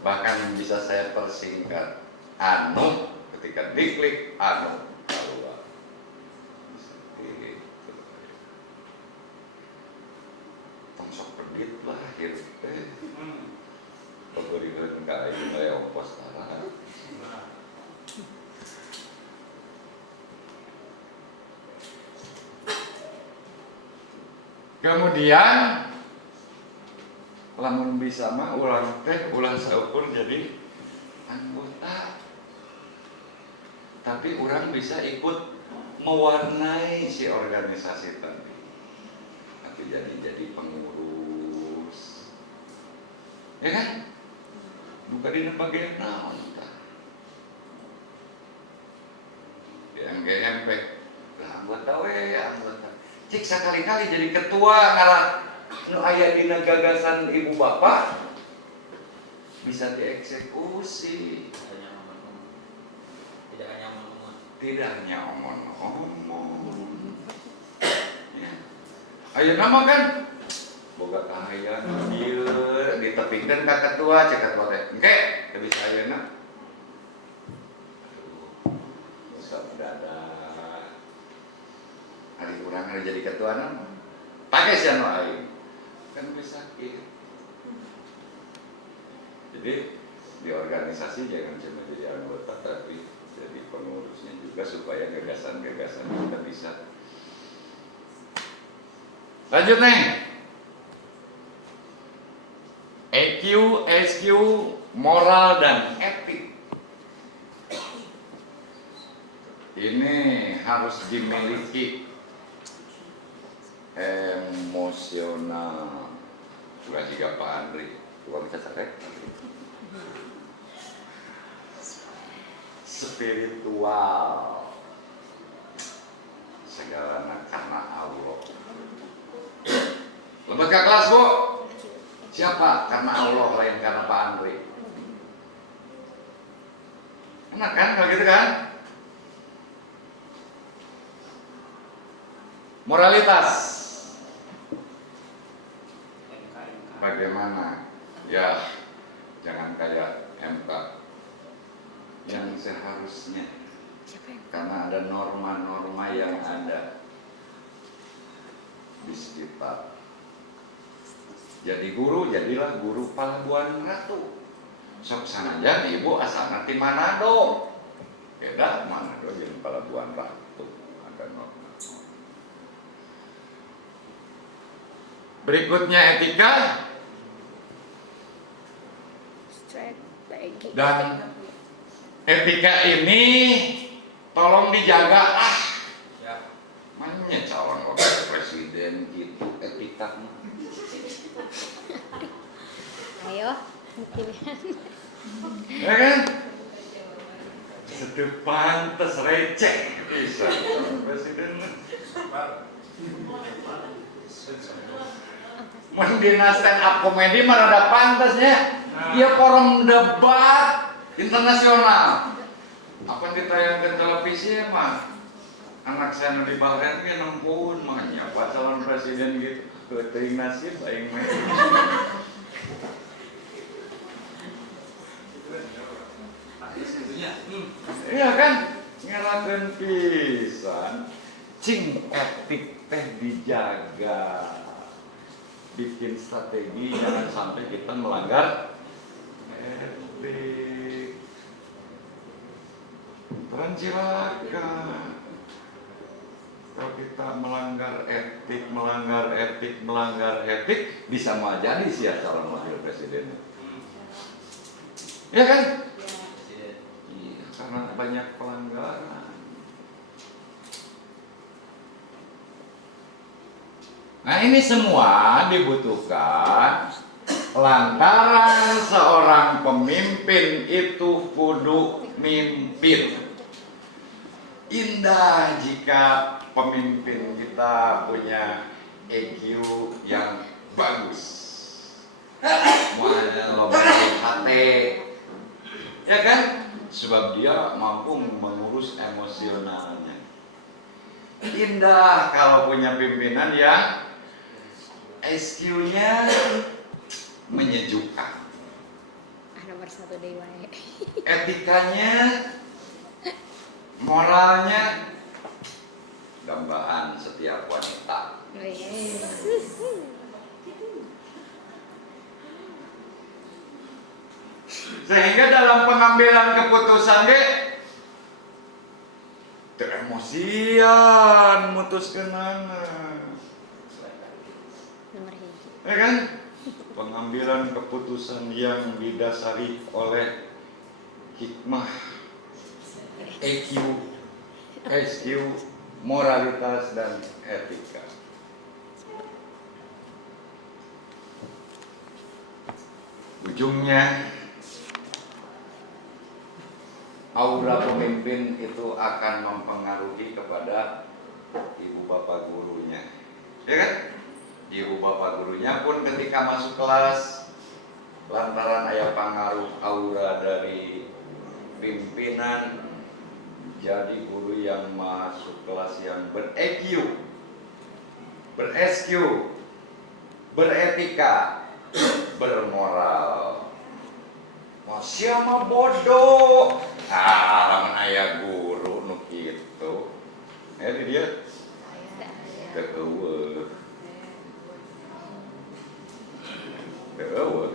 bahkan bisa saya persingkat anu ketika diklik anu keluar. Tangsok pedit lah gitu. Pemberian kain kayak ongkos tanah. Kemudian lamun bisa mah ulang saukur jadi anggota. Tapi orang bisa ikut mewarnai si organisasi tadi. Nanti jadi pengurus. Ya kan? Bukan di bagian naon tah. Yang GMP anggota anggota. Cik sekali-kali jadi ketua ngaran nu aya dina gagasan ibu bapak bisa dieksekusi. Tidak hanya omong-omong. Ya. Ayo nama kan boga kahayang ieu ditepikeun ka ketua cek ketua teh. Engke teu bisa ayeuna. Sok dadah. Hari urang hari jadi ketua nama. Pakai sia nu aing. Kan bisa sakit. Jadi di organisasi jangan cuma jadi anggota tapi jadi pengurusnya juga supaya gagasan-gagasan kita bisa. Lanjut nih. EQ, SQ, moral dan etik. Ini harus dimiliki. Emosional. Juga juga Pak Andri. Coba bisa cek. Spiritual. Segalanya karena Allah. Lembaga kelas Bu. Siapa? Karena Allah lain karena Pak Andri. Enak kan kalau gitu kan? Moralitas. Bagaimana? Ya, jangan kayak MK yang seharusnya, karena ada norma-norma yang ada di sekitar. Jadi guru, jadilah guru Palabuhan Ratu. Sok sana aja ibu asal nanti Manado. Beda Manado jadi Palabuhan Ratu. Ada norma. Berikutnya etika. Dan etika ini tolong dijaga. Makanya calon wakil presiden gitu etika. Ayo, pilihan. Ya kan? Sedih pantes receh bisa presiden. Mendina stand up komedi mana ada pantasnya. Dia orang debat internasional. Apa yang ditayangkan televisi mah? Anak saya di Bahrain kan nempun makanya Pak calon presiden gitu. Teuing nasib aing mah. Iya kan? Ngerakeun pisan. Cing etik teh dijaga. Bikin strategi jangan sampai kita melanggar etik. Cilaka. Kalau kita melanggar etik, bisa mau jadi sih ya calon wakil presiden. Ya kan? Iya, karena banyak pelanggaran. Nah ini semua dibutuhkan lantaran seorang pemimpin itu kudu mimpin. Indah jika pemimpin kita punya EQ yang bagus. Muanya lomba hati, ya kan? Sebab dia mampu mengurus emosionalnya. Indah kalau punya pimpinan yang EQ-nya menyejukkan. Nomor 1 dewa. Etikanya, moralnya dambaan setiap wanita. Sehingga dalam pengambilan keputusan teremosian mutuskeun Nomor 1. ya kan? Pengambilan keputusan yang didasari oleh hikmah, EQ, moralitas dan etika. Ujungnya aura pemimpin itu akan mempengaruhi kepada ibu bapak gurunya, ya kan? Ibu bapak gurunya pun ketika masuk kelas, lantaran aya pengaruh aura dari pimpinan, jadi guru yang masuk kelas yang ber-EQ, ber-SQ, beretika, bermoral. Siapa bodoh? Lamun aya guru nu kitu. Di dia teu eueuh.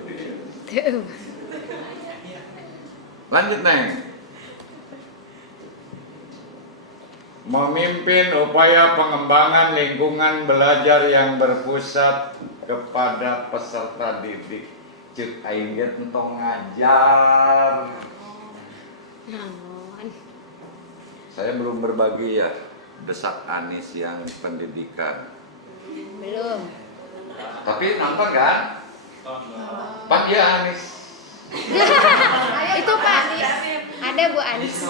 Lanjut Neng. Memimpin upaya pengembangan lingkungan belajar yang berpusat kepada peserta didik. Cek aing ge entong ngajar. Naon? Saya belum berbagi ya desak Anis yang pendidikan. Belum. Tapi nampak kan? Pak dia Anis. Itu Pak. Ada Bu Anis.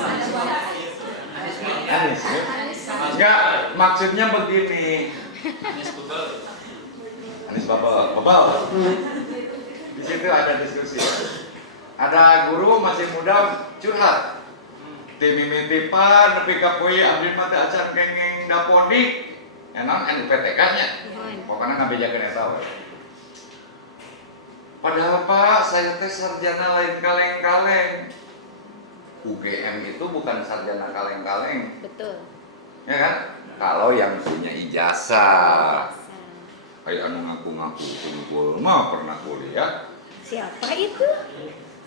Anis ya? Enggak, maksudnya begini. Anis Babal. Di situ ada diskusi. Ada guru masih muda curhat. timimitipan nepi ka poe abdi mah teh acan kenging dapodik. Enak NUPTK nya. Pokoknya ngabejakeun eta we. Padahal Pak, saya teh sarjana lain kaleng-kaleng. UGM itu bukan sarjana kaleng-kaleng. Betul. Ya kan? Kalau yang punya ijazah. Kayak anu ngaku-ngaku unggul mah pernah kuliah. Siapa itu?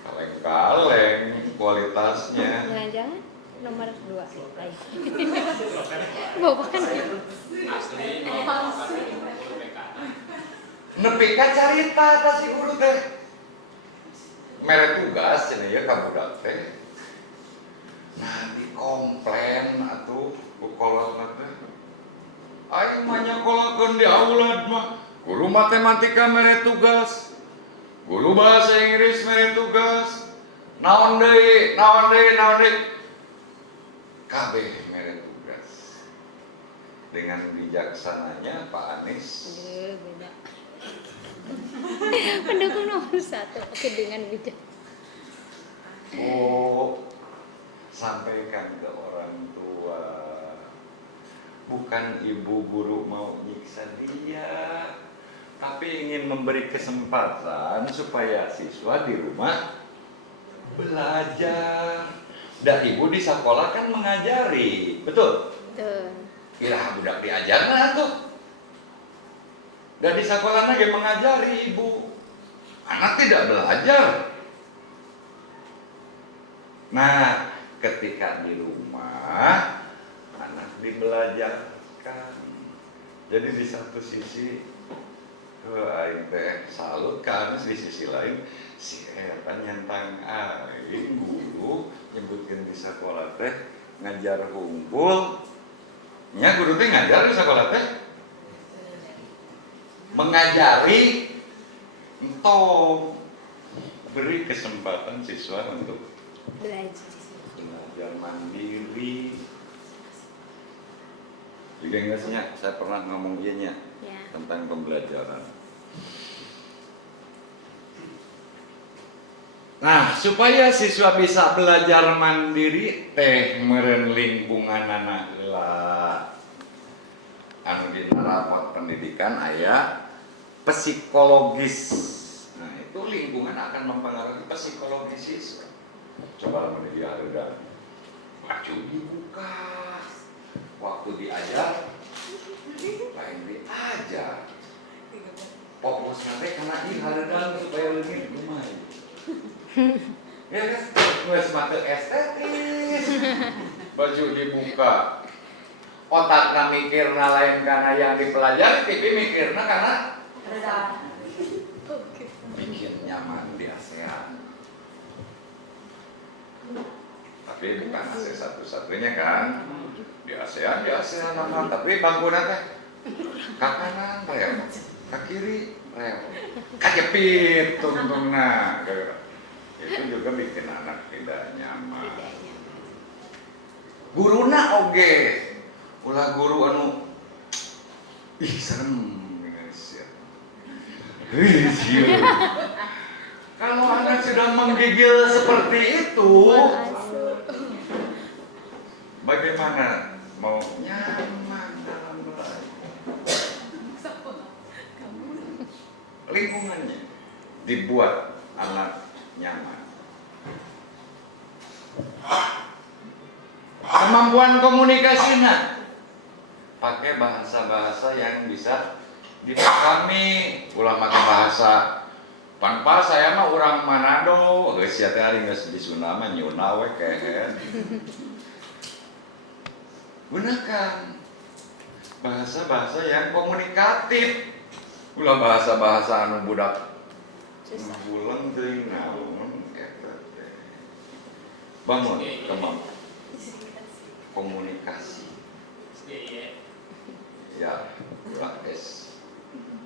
Kaleng-kaleng kualitasnya. Jangan-jangan nomor 2 lain. Bapak kan Nepi ka carita ta si guru teh. Mere tugas cenah ya ka budak teh. Nah, dikomplain atuh ku kolotna teh. Aing mah nyakolakeun di aulad mah. Guru matematika mere tugas. Guru bahasa Inggris mere tugas. Naon deui? Kabeh mere tugas. Dengan bijaksananya Pak Anies. aduh beda. Pendukung nomor 1 oke dengan bijak. Oh, sampaikan ke orang tua. Bukan ibu guru mau nyiksa dia, tapi ingin memberi kesempatan supaya siswa di rumah belajar. Dan ibu di sekolah kan mengajari, betul? Betul. Iraha budak diajarna tuh. Dan di sekolah lagi mengajari ibu. Anak tidak belajar. Nah, ketika di rumah anak dibelajarkan. Jadi di satu sisi aing teh salut kan, di sisi lain si eta nyentang aing guru nyebutkeun di sekolah teh ngajar hungkul. Nya guru teh ngajar di sekolah teh mengajari entong beri kesempatan siswa untuk belajar mandiri. Juga enggak saya pernah ngomong ianya Ya. tentang pembelajaran. Nah, supaya siswa bisa belajar mandiri teh meureun lingkunganana heula. Anu di rapot pendidikan aya psikologis. Nah, itu lingkungan akan mempengaruhi psikologis siswa. Coba lamun dia ada baju dibuka. Waktu diajar lain diajar. Fokus nanti karena ieu hareudang supaya leungit lumayan. Ya kan, geus mate estetis. Baju dibuka. Otakna mikirna lain karena yang dipelajari, tapi mikirna karena bikin nyaman di ASEAN. Tapi bukan ASEAN satu-satunya kan. Di ASEAN nama, tapi bangkuna teh ka kanan rel, ka kiri rel, kajepit tungtungna. Itu juga bikin anak tidak nyaman. Guruna oge. Ulah guru anu ih serem Indonesia. Kalau anak sudah menggigil seperti itu, bagaimana mau nyaman dalam belajar? Lingkungannya dibuat anak nyaman. Kemampuan komunikasinya pakai bahasa-bahasa yang bisa dipahami. Ulah make bahasa tanpa saya mah orang Manado, geus sia teh ari geus disuna mah nyuna we kehen. Gunakan bahasa-bahasa yang komunikatif. Ulah bahasa-bahasa anu budak bulan teuing naon eta teh. Bangun kemampuan komunikasi. Ya, ulah S.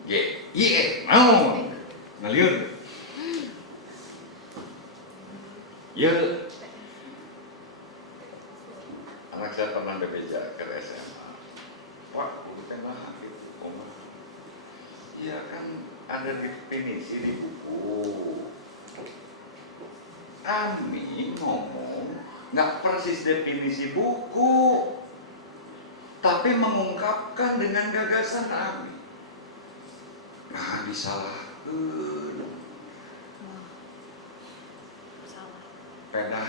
G. I. Naon? Ngalieur. Ya. Anak saya pernah bebeja ke SMA. Pak, guru teh naha gitu, omah. Iya kan ada definisi di buku. Ami ngomong nggak persis definisi buku, tapi mengungkapkan dengan gagasan Abi. Nah, disalahkan. Salah. Pedah,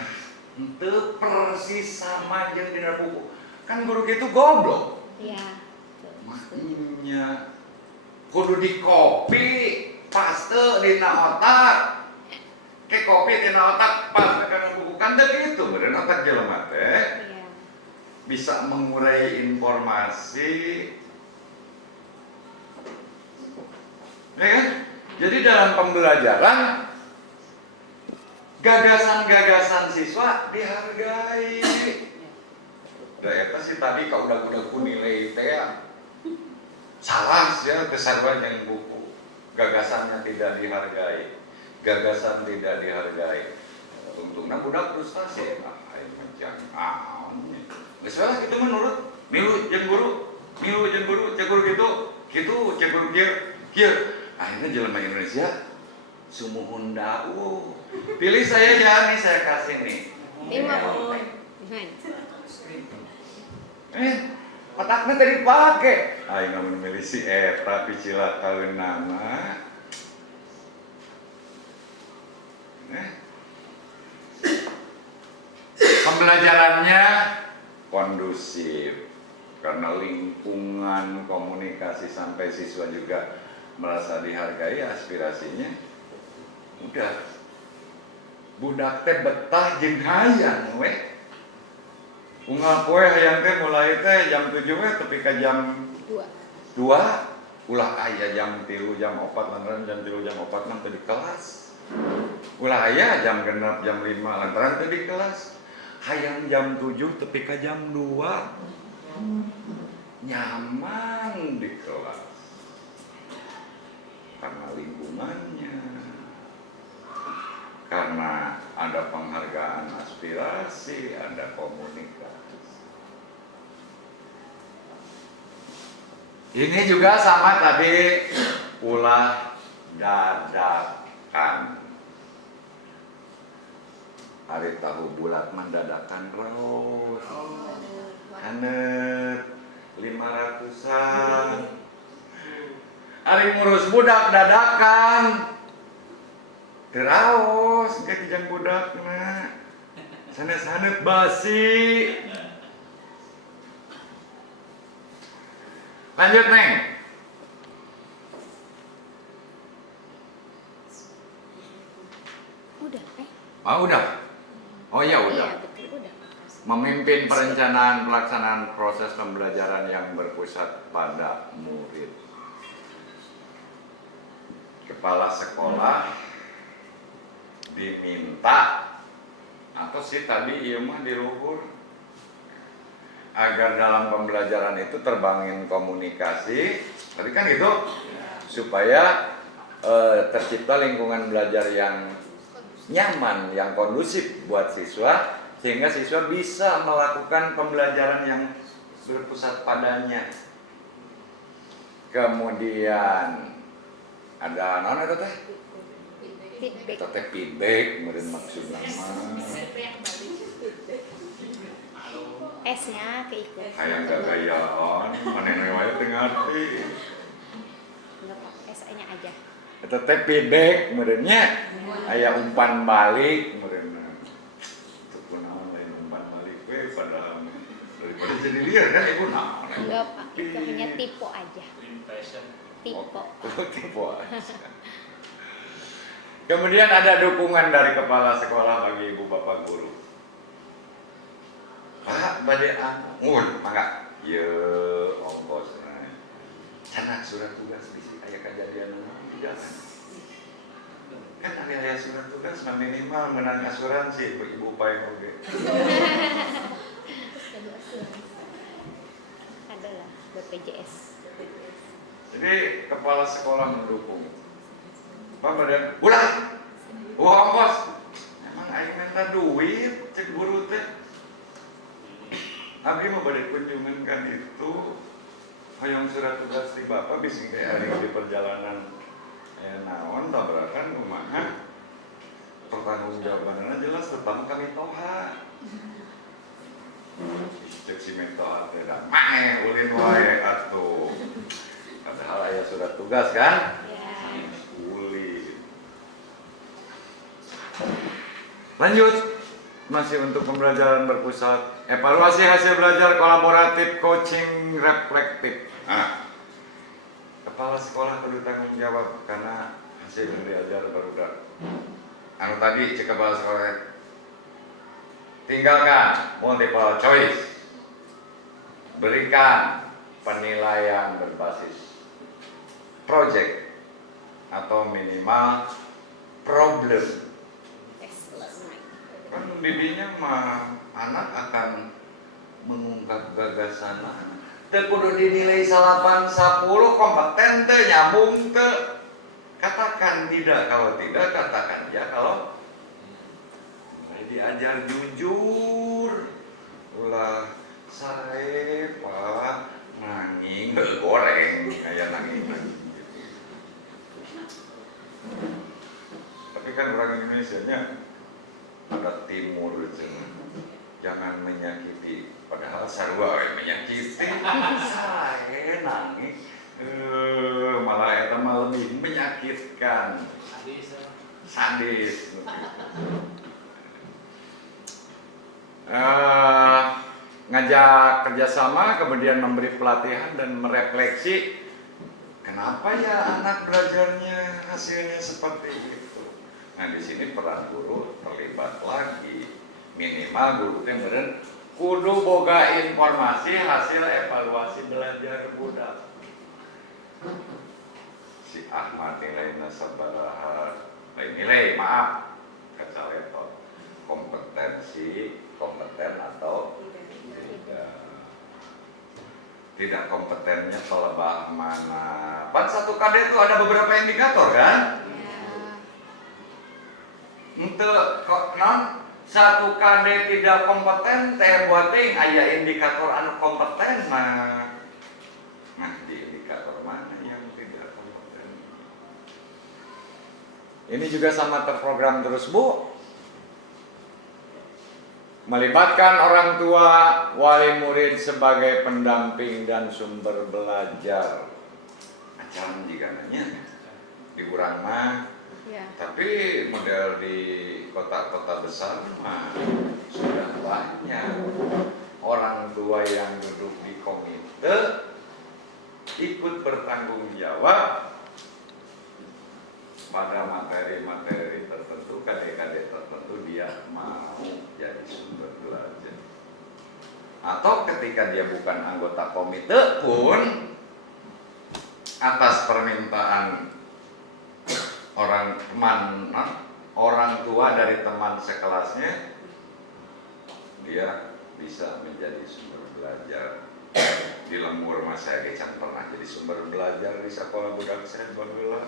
itu persis sama jeung dina buku. Kan guru gitu goblok. Iya. Makanya kudu di copy, paste dina otak. Ke copy dina otak, paste kana buku. Kan teh kitu, meureun otak jelema teh Iya. bisa mengurai informasi. Ya kan? Jadi dalam pembelajaran gagasan-gagasan siswa dihargai. Da eta sih tadi ka udah nilai teh salah ya kesarua yang buku. Gagasannya tidak dihargai. Gagasan tidak dihargai. Untungna budak frustasi. Ah, aing macam geus salah kitu menurut milu jeung guru. Cek guru gitu, cek guru kieu. Akhirnya jelema Indonesia sumuhun dawuh. Pilih saya ya, nih saya kasih nih. Otaknya tadi pake. Aing ngamun milih si eta picila kaweunana. Pembelajarannya kondusif karena lingkungan komunikasi sampai siswa juga merasa dihargai aspirasinya. Udah budak teh betah jeung hayang we. Unggal poe hayang teh mulai teh jam 7 we tepi ka jam 2. Ulah aya jam 3 jam 4 lantaran jam 3 jam 4 mah teu di kelas. Ulah aya jam 6 jam 5 lantaran teu di kelas. Hayang jam 7 tepi ka jam 2. Nyaman di kelas. Karena lingkungannya, karena ada penghargaan aspirasi, ada komunikasi. Ini juga sama tadi ulah dadakan. Hari tahu bulat mendadakan raos. Hanet 500-an. Ari ngurus budak dadakan. Teraos ke kijang budakna. Sanes-sanes basi. Lanjut, Neng. Udah, Udah. Oh iya, udah. Iya, betul, udah. Memimpin perencanaan pelaksanaan proses pembelajaran yang berpusat pada murid. Kepala sekolah diminta atau sih tadi iya mah diluhur agar dalam pembelajaran itu terbangun komunikasi, tadi kan gitu, supaya tercipta lingkungan belajar yang nyaman, yang kondusif buat siswa, sehingga siswa bisa melakukan pembelajaran yang berpusat padanya. Kemudian ada non itu teh Feedback. teh feedback kemudian maksudnya S-nya keikut. hayang gagayaon manehna wae teu ngarti Enggak Pak, S-nya aja. eta teh feedback kemudian nya aya umpan balik kemudian itu kunaon lain umpan balik we padahal daripada jadi liar kan ibu naon Enggak Pak, itu hanya tipe aja. Tipe. tipe aja. Kemudian ada dukungan dari kepala sekolah bagi ibu bapak guru. Pak, badai mangga. Ye, ongkos. Cenah surat tugas bisi aya kejadian tidak. Kan aya surat tugas minimal menang asuransi ibu pae oge. Adalah BPJS. Jadi kepala sekolah mendukung. Pak badan, ulah, ongkos. Emang aing minta duit, cek guru teh. Abdi mau balik kunjungan kan itu, hayang surat tugas di bapak bisa kayak hari di perjalanan. Naon tabrakan kumaha. Pertanggungjawabannya jelas tetap kami toha. Cek si mental tidak main ulin wae atuh. Padahal aya surat tugas kan? Ya. Ulin. Lanjut. Masih untuk pembelajaran berpusat. Evaluasi hasil belajar kolaboratif, coaching reflektif. Nah, kepala sekolah kudu tanggung jawab karena hasil yang diajar barudak. Anu tadi cek kepala sekolah tinggalkan multiple choice. Berikan penilaian berbasis project atau minimal problem. Kan didinya mah anak akan mengungkap gagasan teu kudu dinilai 8 10 kompeten teu nyambung teu. Katakan tidak kalau tidak, katakan ya kalau diajar jujur. Ulah saya Pak nanging goreng kayak nanging. Tapi kan orang Indonesianya ada timur jangan menyakiti, padahal sarua menyakiti. Saya nangis malah eta mah lebih menyakitkan, sadis. Ngajak kerjasama, kemudian memberi pelatihan dan merefleksi kenapa ya anak belajarnya hasilnya seperti itu. Nah di sini peran guru terlibat lagi, minimal guru teh meureun kudu boga informasi hasil evaluasi belajar budak. Si Ahmad nilainya sabaraha, nilai maaf kaca level kompeten atau tidak kompetennya pelebah mana. Pan satu KD itu ada beberapa indikator kan? Untuk non satu KD tidak kompeten teh buating aya indikator anu kompeten nah di indikator mana yang tidak kompeten. Ini juga sama terprogram terus Bu, melibatkan orang tua wali murid sebagai pendamping dan sumber belajar. Macam jika nanya di kurang mah. Ya. Tapi model di kota-kota besar mah sudah banyak orang tua yang duduk di komite ikut bertanggung jawab pada materi-materi tertentu, KD-KD tertentu dia mau jadi sumber belajar. Atau ketika dia bukan anggota komite pun atas permintaan orang tua dari teman sekelasnya dia bisa menjadi sumber belajar. Di lembur mas saya kecang pernah jadi sumber belajar di sekolah budak saya baheula.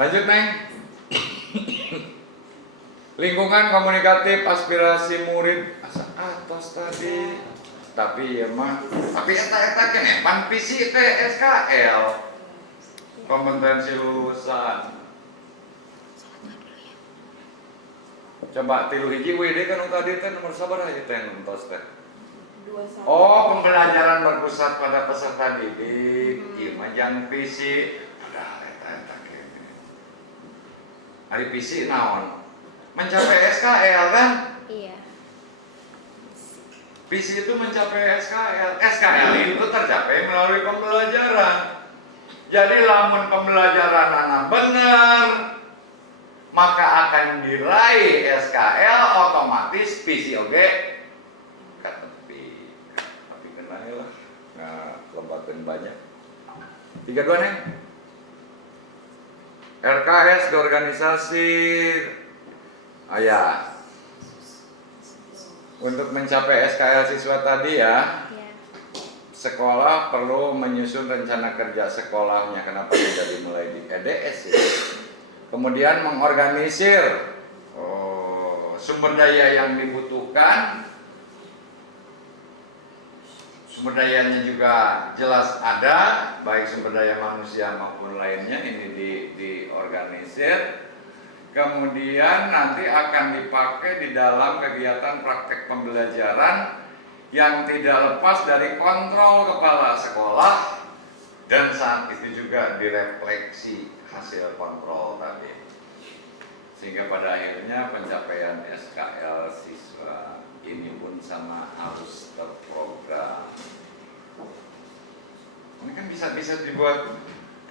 Lanjut Neng. Lingkungan komunikatif aspirasi murid asa atas tadi. Tapi ya mah, tapi eta kene pan visi teh SKL. Kompetensi lulusan. Coba tilu hiji WD kan tadi teh nomor sabaraha ieu teh entos teh. 21. Oh, pembelajaran berpusat pada peserta didik. Ieu mah jang visi. Padahal eta kene. Ari visi naon? Mencapai SKL kan? Iya. Visi itu mencapai SKL. SKL itu tercapai melalui pembelajaran. Jadi lamun pembelajaran anak benar, maka akan diraih SKL otomatis visi oge katepi. Tapi kenal lah, nggak lembakeun banyak. 32 Neng. RKS ke organisasi. Ya, untuk mencapai SKL siswa tadi ya, sekolah perlu menyusun rencana kerja sekolahnya. Kenapa tidak dimulai di EDS ya? Kemudian mengorganisir sumber daya yang dibutuhkan sumber dayanya juga jelas ada, baik sumber daya manusia maupun lainnya ini diorganisir. Kemudian nanti akan dipakai di dalam kegiatan praktek pembelajaran yang tidak lepas dari kontrol kepala sekolah, dan saat itu juga direfleksi hasil kontrol tadi, sehingga pada akhirnya pencapaian SKL siswa ini pun sama harus terprogram. Ini kan bisa dibuat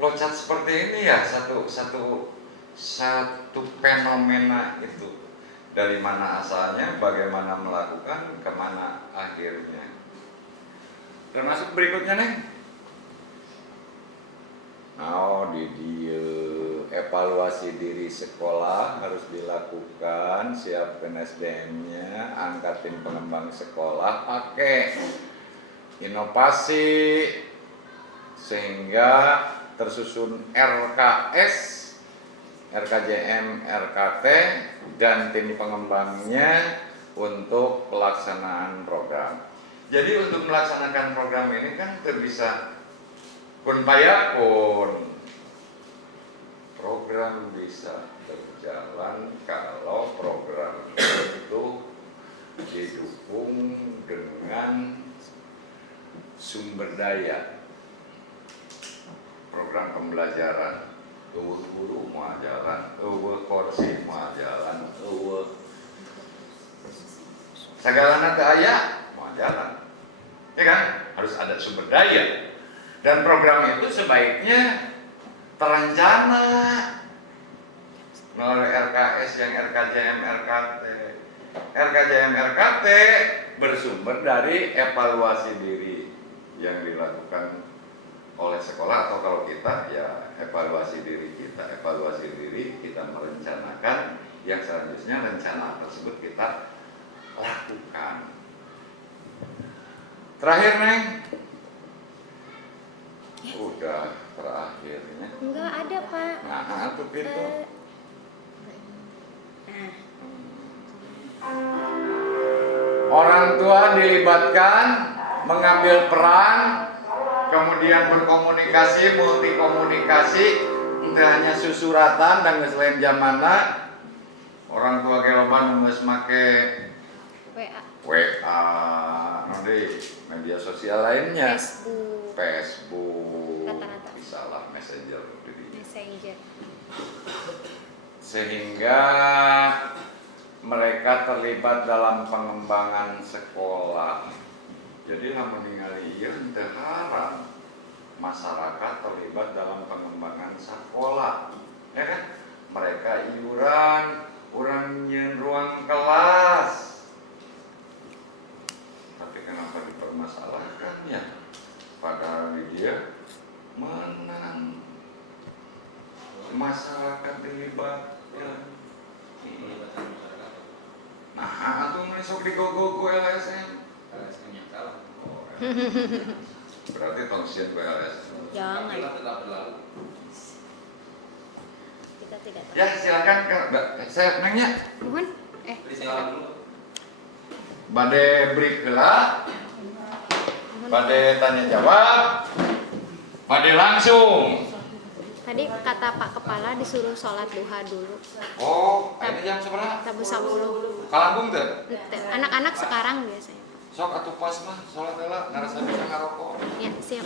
flowchart seperti ini ya, satu fenomena itu, dari mana asalnya, bagaimana melakukan, kemana akhirnya. Termasuk berikutnya nih, evaluasi diri sekolah harus dilakukan, siapkan SDM-nya, angkatin pengembang sekolah, pakai inovasi sehingga tersusun RKS, RKJM, RKT, dan tim pengembangnya untuk pelaksanaan program. Jadi untuk melaksanakan program ini kan bisa kun payakun. Program bisa berjalan kalau program itu didukung dengan sumber daya. Program pembelajaran, guru mau jalan, kursi mau jalan, segala daya mau jalan, ya kan? Harus ada sumber daya. Dan program itu sebaiknya terencana melalui RKS yang RKJM, RKT. RKJM, RKT bersumber dari evaluasi diri yang dilakukan oleh sekolah, atau kalau kita ya evaluasi diri kita merencanakan yang selanjutnya rencana tersebut kita lakukan. Terakhir Neng, udah terakhirnya. Enggak ada Pak. Nah, tuh pintu. Orang tua dilibatkan, mengambil peran, kemudian berkomunikasi, multikomunikasi, tidak hanya susuratan dan selain zamana. Orang tua geloban geus make WA, nanti media sosial lainnya, Facebook, rata-rata. bisa lah Messenger. Sehingga mereka terlibat dalam pengembangan sekolah. Jadi namun ningali ieu teu haram masyarakat terlibat dalam pengembangan sekolah, ya kan? Mereka iuran, urang nyeun ruang kelas. Tapi kenapa dipermasalahkan ya? Padahal dia menang. Masyarakat terlibat ya. Nah, atuh masuk digogo ku LSM. LSM yang salah. Berarti tongsian ke LSM. Jangan. Kita tidak berlalu. Kita tidak tahu. Ya, silakan Mbak. Saya nanya. Mohon. Silakan dulu. Bade break heula. Bade tanya jawab. Bade langsung. Tadi kata Pak Kepala disuruh sholat duha dulu. Oh, ini jam seberapa? Tabu 10. Kalambung teh? Anak-anak sekarang biasanya. Sok atuh pas mah sholat heula, ngarasa bisa ngarokok. Ya, siap.